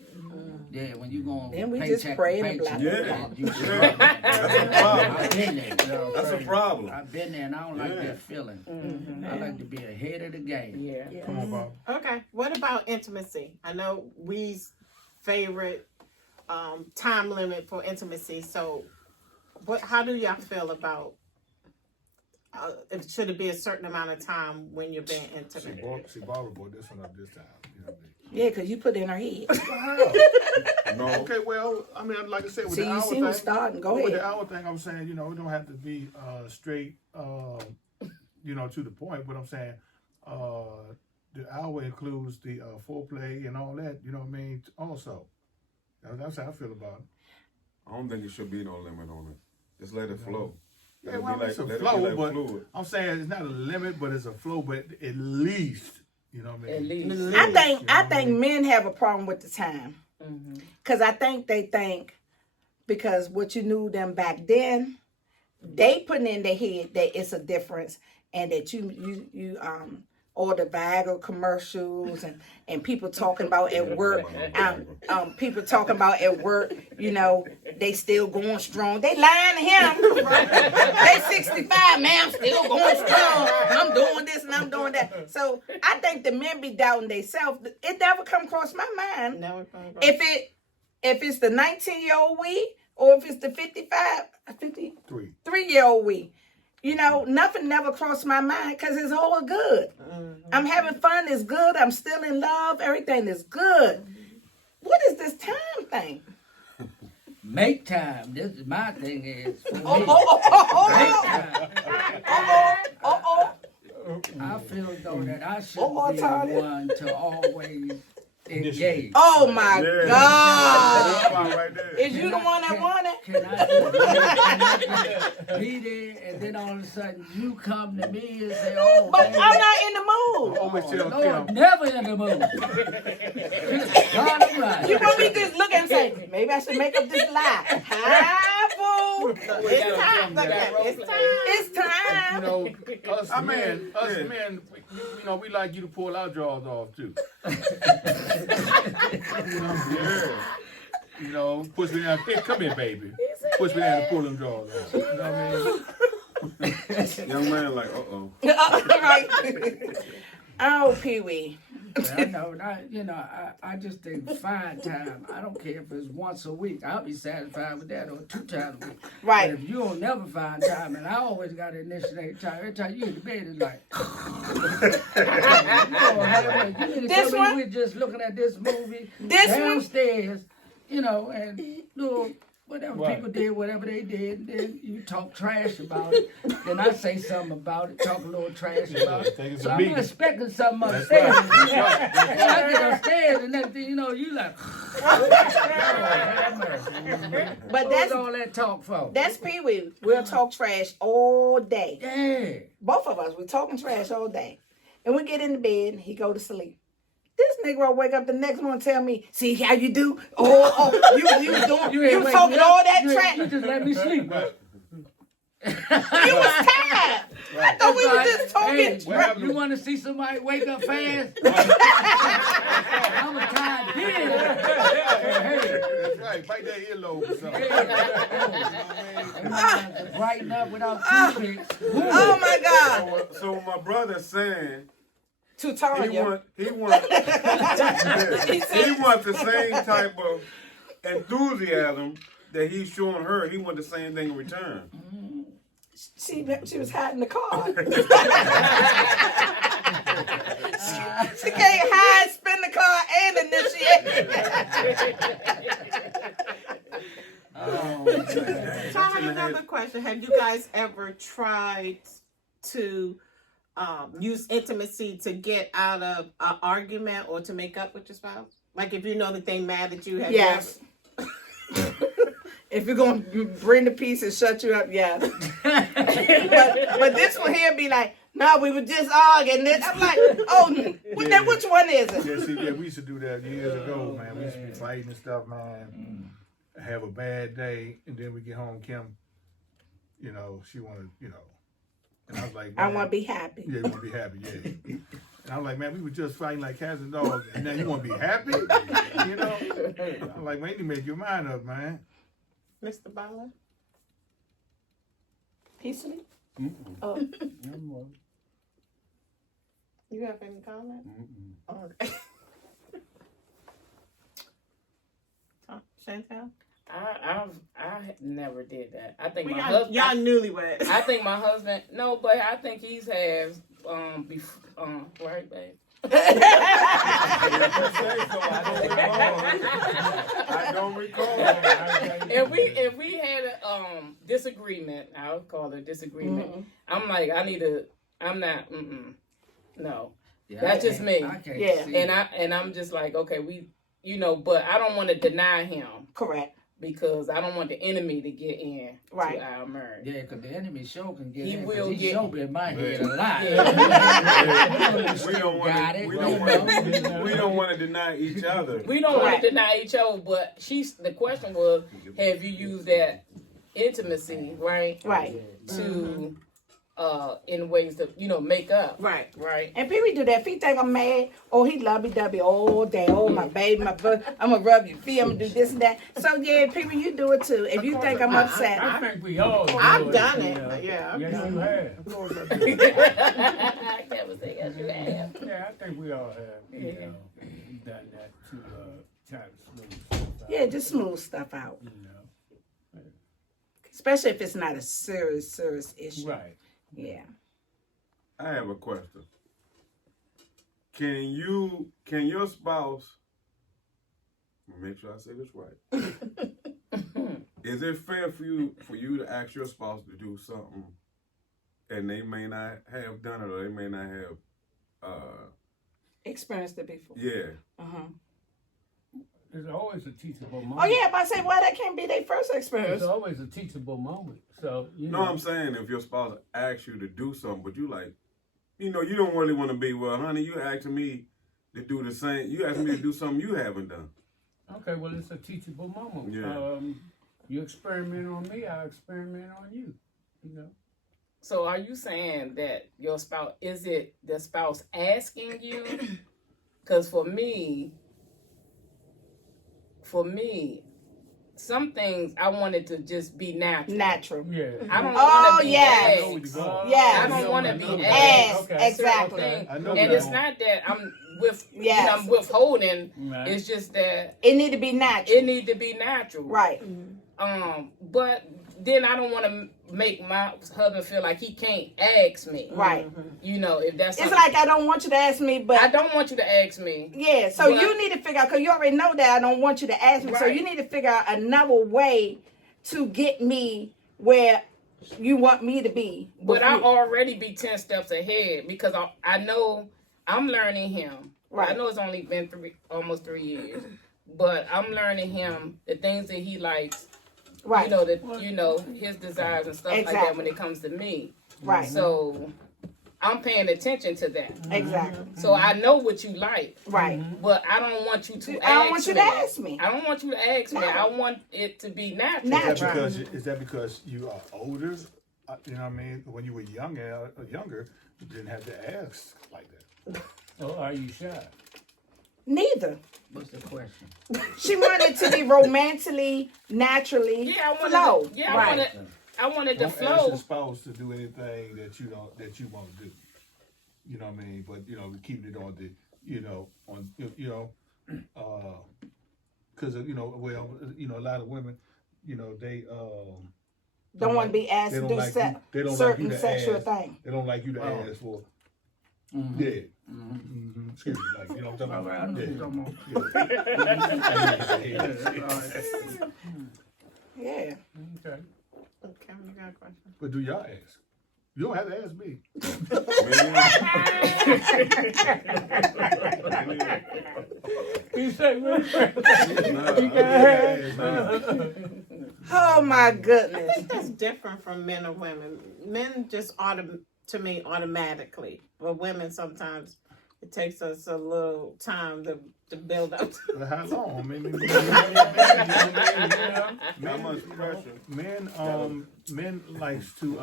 Yeah, when you going Then we just pray and block Yeah. you Yeah. That's a problem. I've been there. That's a problem. I've been there, and I don't like Yeah. that feeling. I like to be ahead of the game. Yeah. Come on, Bob. Okay. What about intimacy? I know we's favorite time limit for intimacy. So, how do y'all feel about? Should it be a certain amount of time when you're being intimate? See, Barbara brought this one up this time. You know what I mean? Yeah, because you put it in her head. No. Okay, well, I mean, like I said, with See, the you hour see thing, who's starting. Go with ahead. the hour thing, I'm saying, you know, it don't have to be straight, you know, to the point. But I'm saying, the hour includes the foreplay and all that. You know what I mean? Also, that's how I feel about it. I don't think it should be no limit on it. Just let it flow. Let Yeah, it well, be it's a let it be flow, like but fluid. I'm saying it's not a limit, but it's a flow. But at least, you know what I mean? At least. I think men have a problem with the time. Because I think they think because what you knew them back then, they putting in their head that it's a difference and that you order Viagra commercials and people talking about at work, people talking about at work, you know, they still going strong. They lying to him. They 65, man, I'm still going strong. I'm doing this and I'm doing that. So I think the men be doubting themselves. It never come across my mind. Never. If it's the 19-year-old we or if it's the 53-year-old we. You know, nothing never crossed my mind because it's all good. I'm having fun. It's good. I'm still in love. Everything is good. What is this time thing? Make time. This is my thing is. For me. Oh. I feel though that I should One more be the time. one to always engage. Oh my Yeah. God. Right there. Is you the one that want it? Can I be there and then all of a sudden you come to me and say, oh, But man, I'm not in the mood. Always oh, tell Lord, Kim. never in the mood. God, I'm right. You want me to just look and say, maybe I should make up this lie. Hi, boo. It's time. Look at it. It's time. It's You time. know, us men, you know, we like you to pull our drawers off too. You know, push me down. Hey, come here, baby. Push me down and pull them drawers off. You know what I mean? Young man, like, uh-oh. Right. Oh, Pee Wee. I know, I just think fine time. I don't care if it's once a week. I'll be satisfied with that, or 2 times a week. Right. But if you don't never find time, and I always got to initiate time. Every time you get to bed, it's like. You need to This tell me one? we're just looking at this movie This one? downstairs, you know, and little. Whatever Right. people did, whatever they did, then you talk trash about it. Then I say something about it, talk a little trash about it. Think it's So a I'm meeting. expecting something That's upstairs. right. And I get upstairs and next thing you know, you like, But what's that's all that talk for? Pee Wee. We'll talk trash all day. Yeah. Both of us, we're talking trash all day. And we get in the bed and he go to sleep. This nigga will wake up the next morning and tell me, see how you do? You was talking all that trash. You just let me sleep. You was tired. I thought we were just talking Hey, trash. you want to see somebody wake up fast? I'm a tired kid. That's right. Bite that earlobe or something. To brighten up without toothpicks. Oh my God. So my brother's saying To he Tanya. want he wants the same type of enthusiasm that he's showing her. He want the same thing in return. She was hiding the card. She can't hide, spin the card, and initiate. So I have another question. Have you guys ever tried to use intimacy to get out of an argument or to make up with your spouse? Like if you know that they mad at you, have Yes. If you're going to bring the peace and shut you up, yes. but this one here be like, no, we were just arguing. I'm like, oh, then which one is it? Yeah, see, we used to do that years ago, man. We used to be fighting and stuff, man. Have a bad day, and then we get home, Kim, you know, she wanted, you know, and I was like, I man, want to be happy. Yeah, you want to be happy, yeah. And I'm like, man, we were just fighting like cats and dogs, and now you want to be happy? You know? I'm like, man, you make your mind up, man. Mr. Butler? Peacefully? Oh, Mm-mm. you have any comment? Mm-mm. Okay. Chantel? I never did that. I think We my got husband. y'all newlyweds. I think my husband. No, but I think he's has. Right, babe. I don't recall. If we had a disagreement, I'll call it a disagreement. I'm like, I'm not. No, Yeah, that's just me. I can't Yeah. see And I'm just like, okay, but I don't want to deny him Correct. because I don't want the enemy to get in Right. to our marriage. Yeah, because the enemy sure can get He in. will He get- sure been in my head a lot. We don't want Got to. it. We don't want to deny each other. We don't want Correct. to deny each other, but the question was, have you used that intimacy, right, Right. to in ways to make up, Right. right? And people do that. If he think I'm mad, oh, he lovey-dovey all day. Oh, my baby, my brother. I'm going to rub your feet. I'm going to do this and that. So, yeah, people, you do it, too. If you think I'm upset. I think we all do I've it, done you it. know. Yeah, I've Yes, done you it. have. Of course I do. Kevin said, yes, you have. Yeah, I think we all have, you know, done that to try to smooth stuff out. Yeah, just smooth stuff out. You know, Especially if it's not a serious issue. right. Yeah. I have a question. Can your spouse, make sure I say this right, is it fair for you to ask your spouse to do something and they may not have done it or they may not have, Experienced it before. yeah. Uh-huh. There's always a teachable moment. Oh, yeah, but I say, well, that can't be their first experience. There's always a teachable moment. So, you No, know. I'm saying if your spouse asks you to do something, but you like, you don't really want to be, well, honey, you asking me to do the same. You asking me to do something you haven't done. Okay, well, it's a teachable moment. Yeah. You experiment on me, I'll experiment on you. You know. So are you saying that your spouse, is it the spouse asking you? Because for me, some things I wanted to just be natural. Natural. Yeah. I don't Oh, want to be yes. I know where asked. you're going. Yes. I don't want to be Asked, asked. exactly. certain things. I know And where it's you're not that I'm Yes. I'm withholding. Right. It's just that It need to be natural. it need to be natural. Right. But then I don't want to make my husband feel like he can't ask me. Right. If that's It's something- like I don't want you to ask me, but I don't want you to ask me. yeah, so But- you need to figure out, because you already know that I don't want you to ask me. So Right. you need to figure out another way to get me where you want me to be. But with I you. already be 10 steps ahead because I know I'm learning him. Right. I know it's only been almost 3 years, but I'm learning him the things that he likes. Right. His desires and stuff like that Exactly. when it comes to me. Right. So I'm paying attention to that. Exactly. So I know what you like, Right. but I don't want you to ask I don't want you to ask me. I don't want you to ask me. I want it to be natural. Natural. Is that because you are older? You know what I mean? When you were younger, you didn't have to ask like that. Or are you shy? Neither. What's the question? She wanted to be romantically, naturally Yeah, I wanted flow. to, Right. I wanted to Don't ask flow. your spouse to do anything that you want to do. You know what I mean? But keep it on the because a lot of women, they Don't want to be asked they to don't do like you- they don't like certain you to sexual ask. thing. They don't like you to Oh. ask for. Mhm. Yeah. Mm-hmm. Excuse me, like what I'm talking All about. right, I know what you're talking Yeah. Okay. Okay, you got a question? But do y'all ask? You don't have to ask me. You say, man. Oh my goodness. It's different from men and women. Men just automatically, but women sometimes it takes us a little time to build up. Well, how long? I mean, How much pressure? men likes to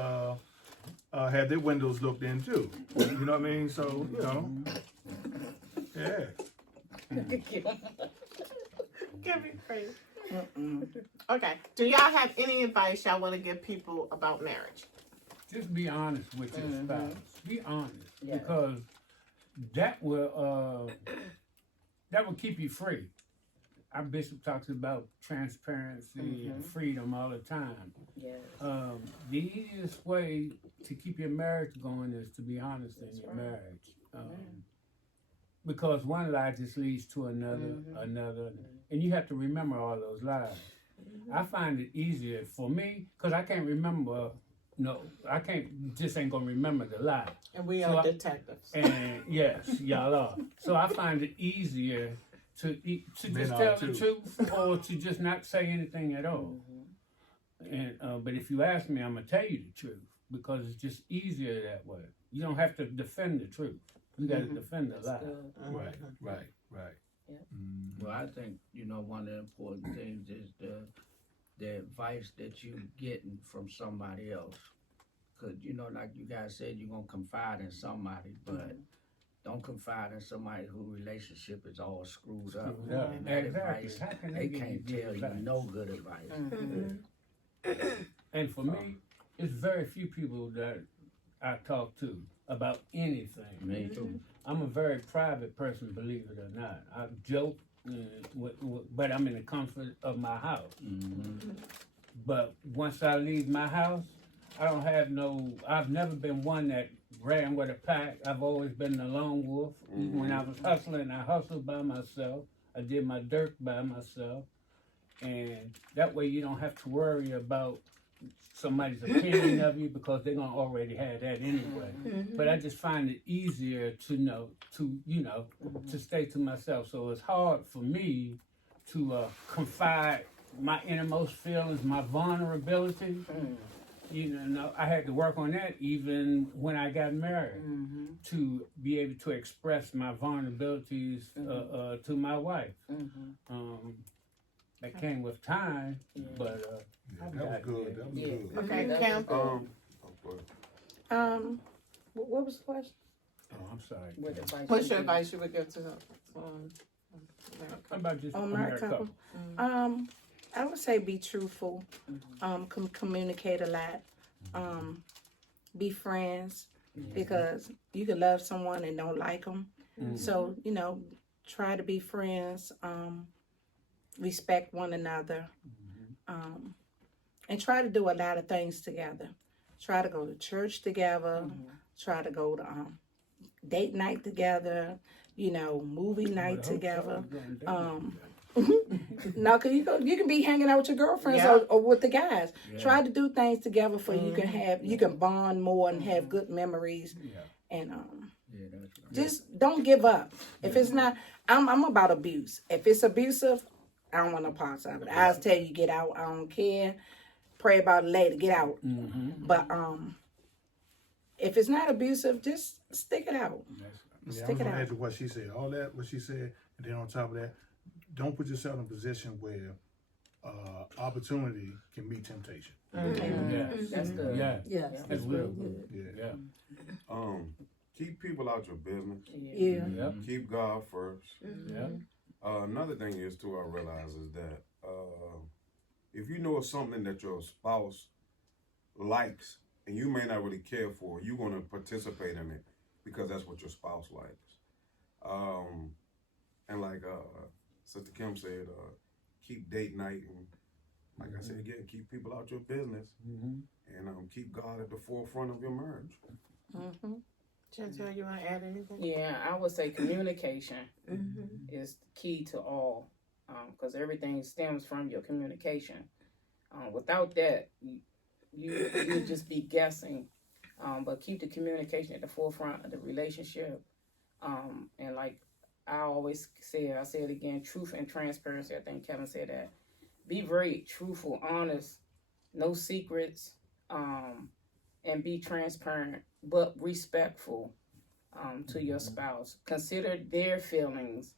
had their windows looked in too. You know what I mean? So, you know, yeah. Give me crazy. Okay. Do y'all have any advice y'all want to give people about marriage? Just be honest with your spouse. Be honest, Yes. because that will keep you free. Our bishop talks about transparency and freedom all the time. Yes. The easiest way to keep your marriage going is to be honest in your marriage. Because one lie just leads to another, and you have to remember all those lies. I find it easier for me, because I can't remember, ain't gonna remember the lie. And we So are detectives. And yes, y'all are. So I find it easier to just Men tell are the too. truth, or to just not say anything at all. And but if you ask me, I'm gonna tell you the truth, because it's just easier that way. You don't have to defend the truth. You got to defend the lie. Right. Well, I think, one of the important things is the advice that you getting from somebody else. Because, like you guys said, you're going to confide in somebody, but don't confide in somebody whose relationship is all screwed up. Yeah, And that exactly. advice, How can they give can't good tell you advice? no good advice. And for me, it's very few people that I talk to about anything. Me too. I'm a very private person, believe it or not. I joke, but I'm in the comfort of my house. But once I leave my house, I've never been one that ran with a pack. I've always been the lone wolf. When I was hustling, I hustled by myself. I did my dirt by myself. And that way you don't have to worry about somebody's opinion of you, because they're gonna already have that anyway. But I just find it easier to stay to myself. So it's hard for me to confide my innermost feelings, my vulnerability. I had to work on that even when I got married, to be able to express my vulnerabilities to my wife. That came with time, but That was good. That was good. Okay, Cam. What was the question? oh, I'm sorry. What advice What's you your give? advice you would give to How about just On a my married couple? couple? I would say be truthful, communicate a lot, be friends, because you can love someone and don't like them. So, try to be friends, respect one another, and try to do a lot of things together. Try to go to church together, try to go to date night together, movie night together. No, cause you can be hanging out with your girlfriends or with the guys. Yeah. Try to do things together for you can bond more and have good memories. And Yeah, that's right. just don't give up. If it's not, I'm about abuse. If it's abusive, I don't want no parts of it. I'll tell you, get out. I don't care. Pray about it later. Get out. But if it's not abusive, just stick it out. Yeah, I Stick was it gonna out. add to what she said. All that, what she said, and then on top of that, don't put yourself in a position where opportunity can meet temptation. That's good. Yeah, Yes, that's that's real real good. good. Yeah. Keep people out your business. Yeah. Yep. Keep God first. Yep. Another thing is too, I realize is that if you know it's something that your spouse likes and you may not really care for, you're gonna participate in it because that's what your spouse likes. And like Sister Kim said, keep date night, and like I said again, keep people out your business, and keep God at the forefront of your marriage. Chantel, you want to add anything? Yeah, I would say communication is key to all, because everything stems from your communication. Without that, you just be guessing. But keep the communication at the forefront of the relationship. And like I always say, I say it again, truth and transparency. I think Kevin said that. Be very truthful, honest, no secrets, and be transparent, but respectful to your spouse. Consider their feelings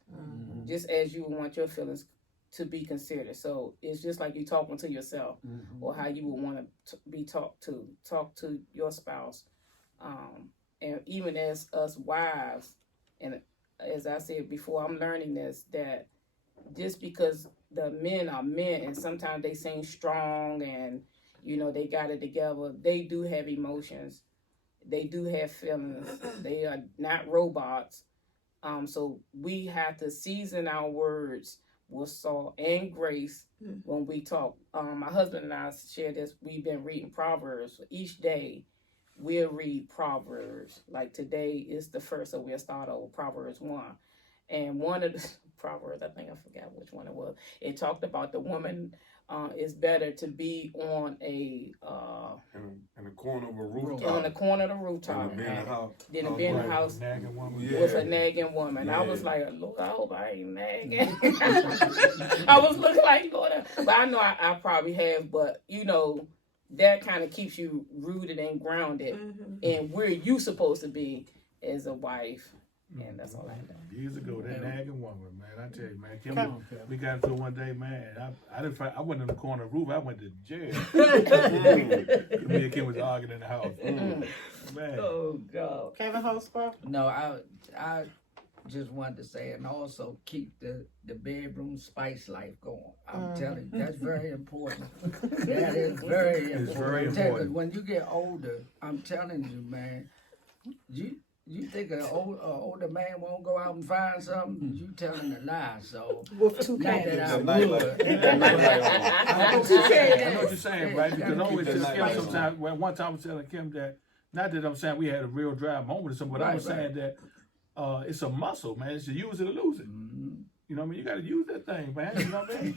just as you want your feelings to be considered. So it's just like you talking to yourself, or how you would want to be talked to. Talk to your spouse, and even as us wives, and as I said before, I'm learning this, that just because the men are men and sometimes they seem strong and they got it together, they do have emotions, they do have feelings, they are not robots. So we have to season our words with salt and grace when we talk. My husband and I share this. We've been reading Proverbs each day. We'll read Proverbs. Like today is the first, so we'll start over Proverbs 1. And one of the Proverbs, I think I forgot which one it was, it talked about the woman is better to be on a in the corner of a rooftop. on the corner of the rooftop Than to be in the house. than to be in the house Nagging woman. Yeah. with a nagging woman. Yeah. I was like, Lord, I hope I ain't nagging. I was looking like, Lord, but I know I probably have, but that kind of keeps you rooted and grounded in where you supposed to be as a wife. And that's all I know. Years ago, that nagging woman, man, I tell you, man, Kim, we got into it one day, man. I went in the corner of the roof. I went to jail. Me and Kim was arguing in the house. Man. Oh God. Kevin Holscroft? No, I just wanted to say, and also keep the bedroom spice life going. I'm telling you, that's very important. That is very important. It's very Because important. when you get older, I'm telling you, man, you think an older man won't go out and find something? You telling a lie. So With two not cats. that I Night would. light. I know what you're saying, right? Because I always Keep tell that Kim night light sometimes, one time I was telling Kim that, not that I'm saying we had a real dry moment or something, but I was saying that it's a muscle, man. It's a use it or lose it. You know what I mean? You got to use that thing, man. You know what I mean?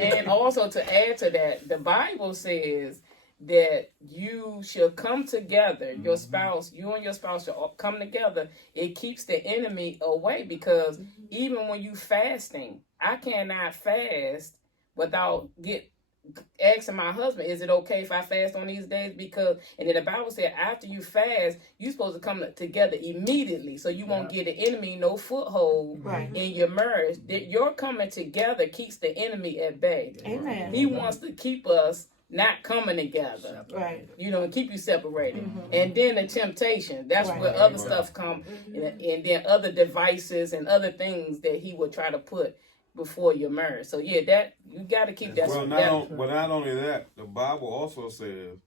And also to add to that, the Bible says that you shall come together, your spouse, you and your spouse shall come together. It keeps the enemy away, because even when you fasting, I cannot fast without asking my husband, is it okay if I fast on these days? Because, and then the Bible said after you fast, you're supposed to come together immediately, so you won't give the enemy no foothold in your marriage. That your coming together keeps the enemy at bay. Amen. He wants to keep us not coming together, Right. and keep you separated. And then the temptation, that's where other stuff come, and then other devices and other things that he will try to put before your marriage. So yeah, that you got to keep that. Well, not only that, the Bible also says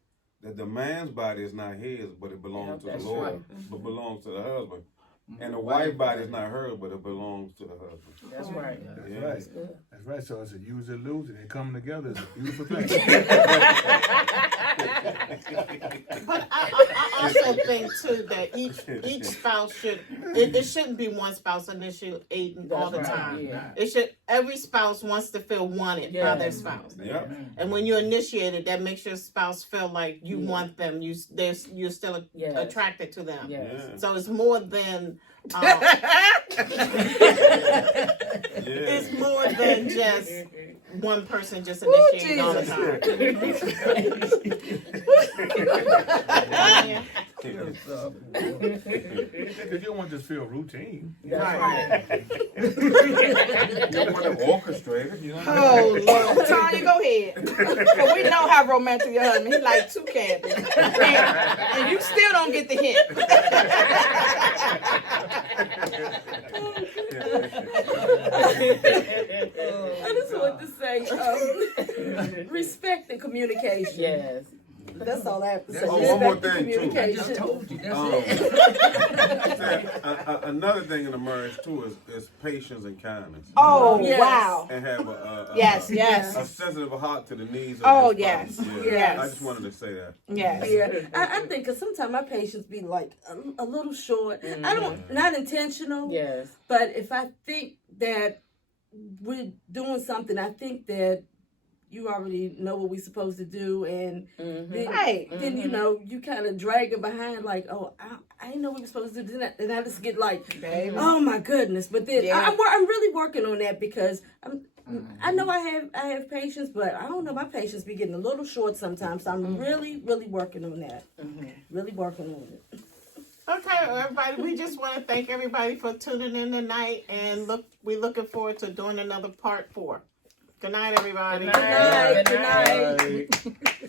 that the man's body is not his, but it belongs to the Lord, right. but belongs to the husband. And the wife's body is not hers, but it belongs to the husband. That's right. That's Yeah. right. That's right. So it's a use it, lose it. They coming together is a beautiful thing. But I also think too that each spouse should, it shouldn't be one spouse initiating all the That's right, time. yeah. It should, every spouse wants to feel wanted by their spouse. Yep. And when you initiate it, that makes your spouse feel like you want them. You're still Yes. attracted to them. Yes. Yeah. So it's more than it's more than just one person just initiating all the time. Because you don't want to just feel routine. That's right. You don't want to orchestrate it, you know? Oh, Lord. Tanya, go ahead. But we know how romantic your husband. He like two cabins. And you still don't get the hint. I just want to say, respect and communication. Yes. That's all I have to say. Oh, one more Respect and thing, too. I communication. just told you. That's it. Another thing in a marriage too is patience and kindness, Oh, Yes. wow. and have a Yes, a yes. sensitive heart to the needs of Oh, his yes. spouse. Yes. I just wanted to say that. Yes. Yeah, I think because sometimes my patience be like a little short. I don't, not intentional. Yes. But if I think that we're doing something, I think that you already know what we're supposed to do, and then, Right. then you know, you kind of dragging behind like, oh, I didn't know we were supposed to do that, and I just get like, oh my goodness. But then Yeah. I'm really working on that because I know I have patience, but I don't know, my patience be getting a little short sometimes. So I'm really working on that. Really working on it. Okay, well, everybody, we just want to thank everybody for tuning in tonight, and we're looking forward to doing another part 4. Good night, everybody. Good night. Good night. Bye.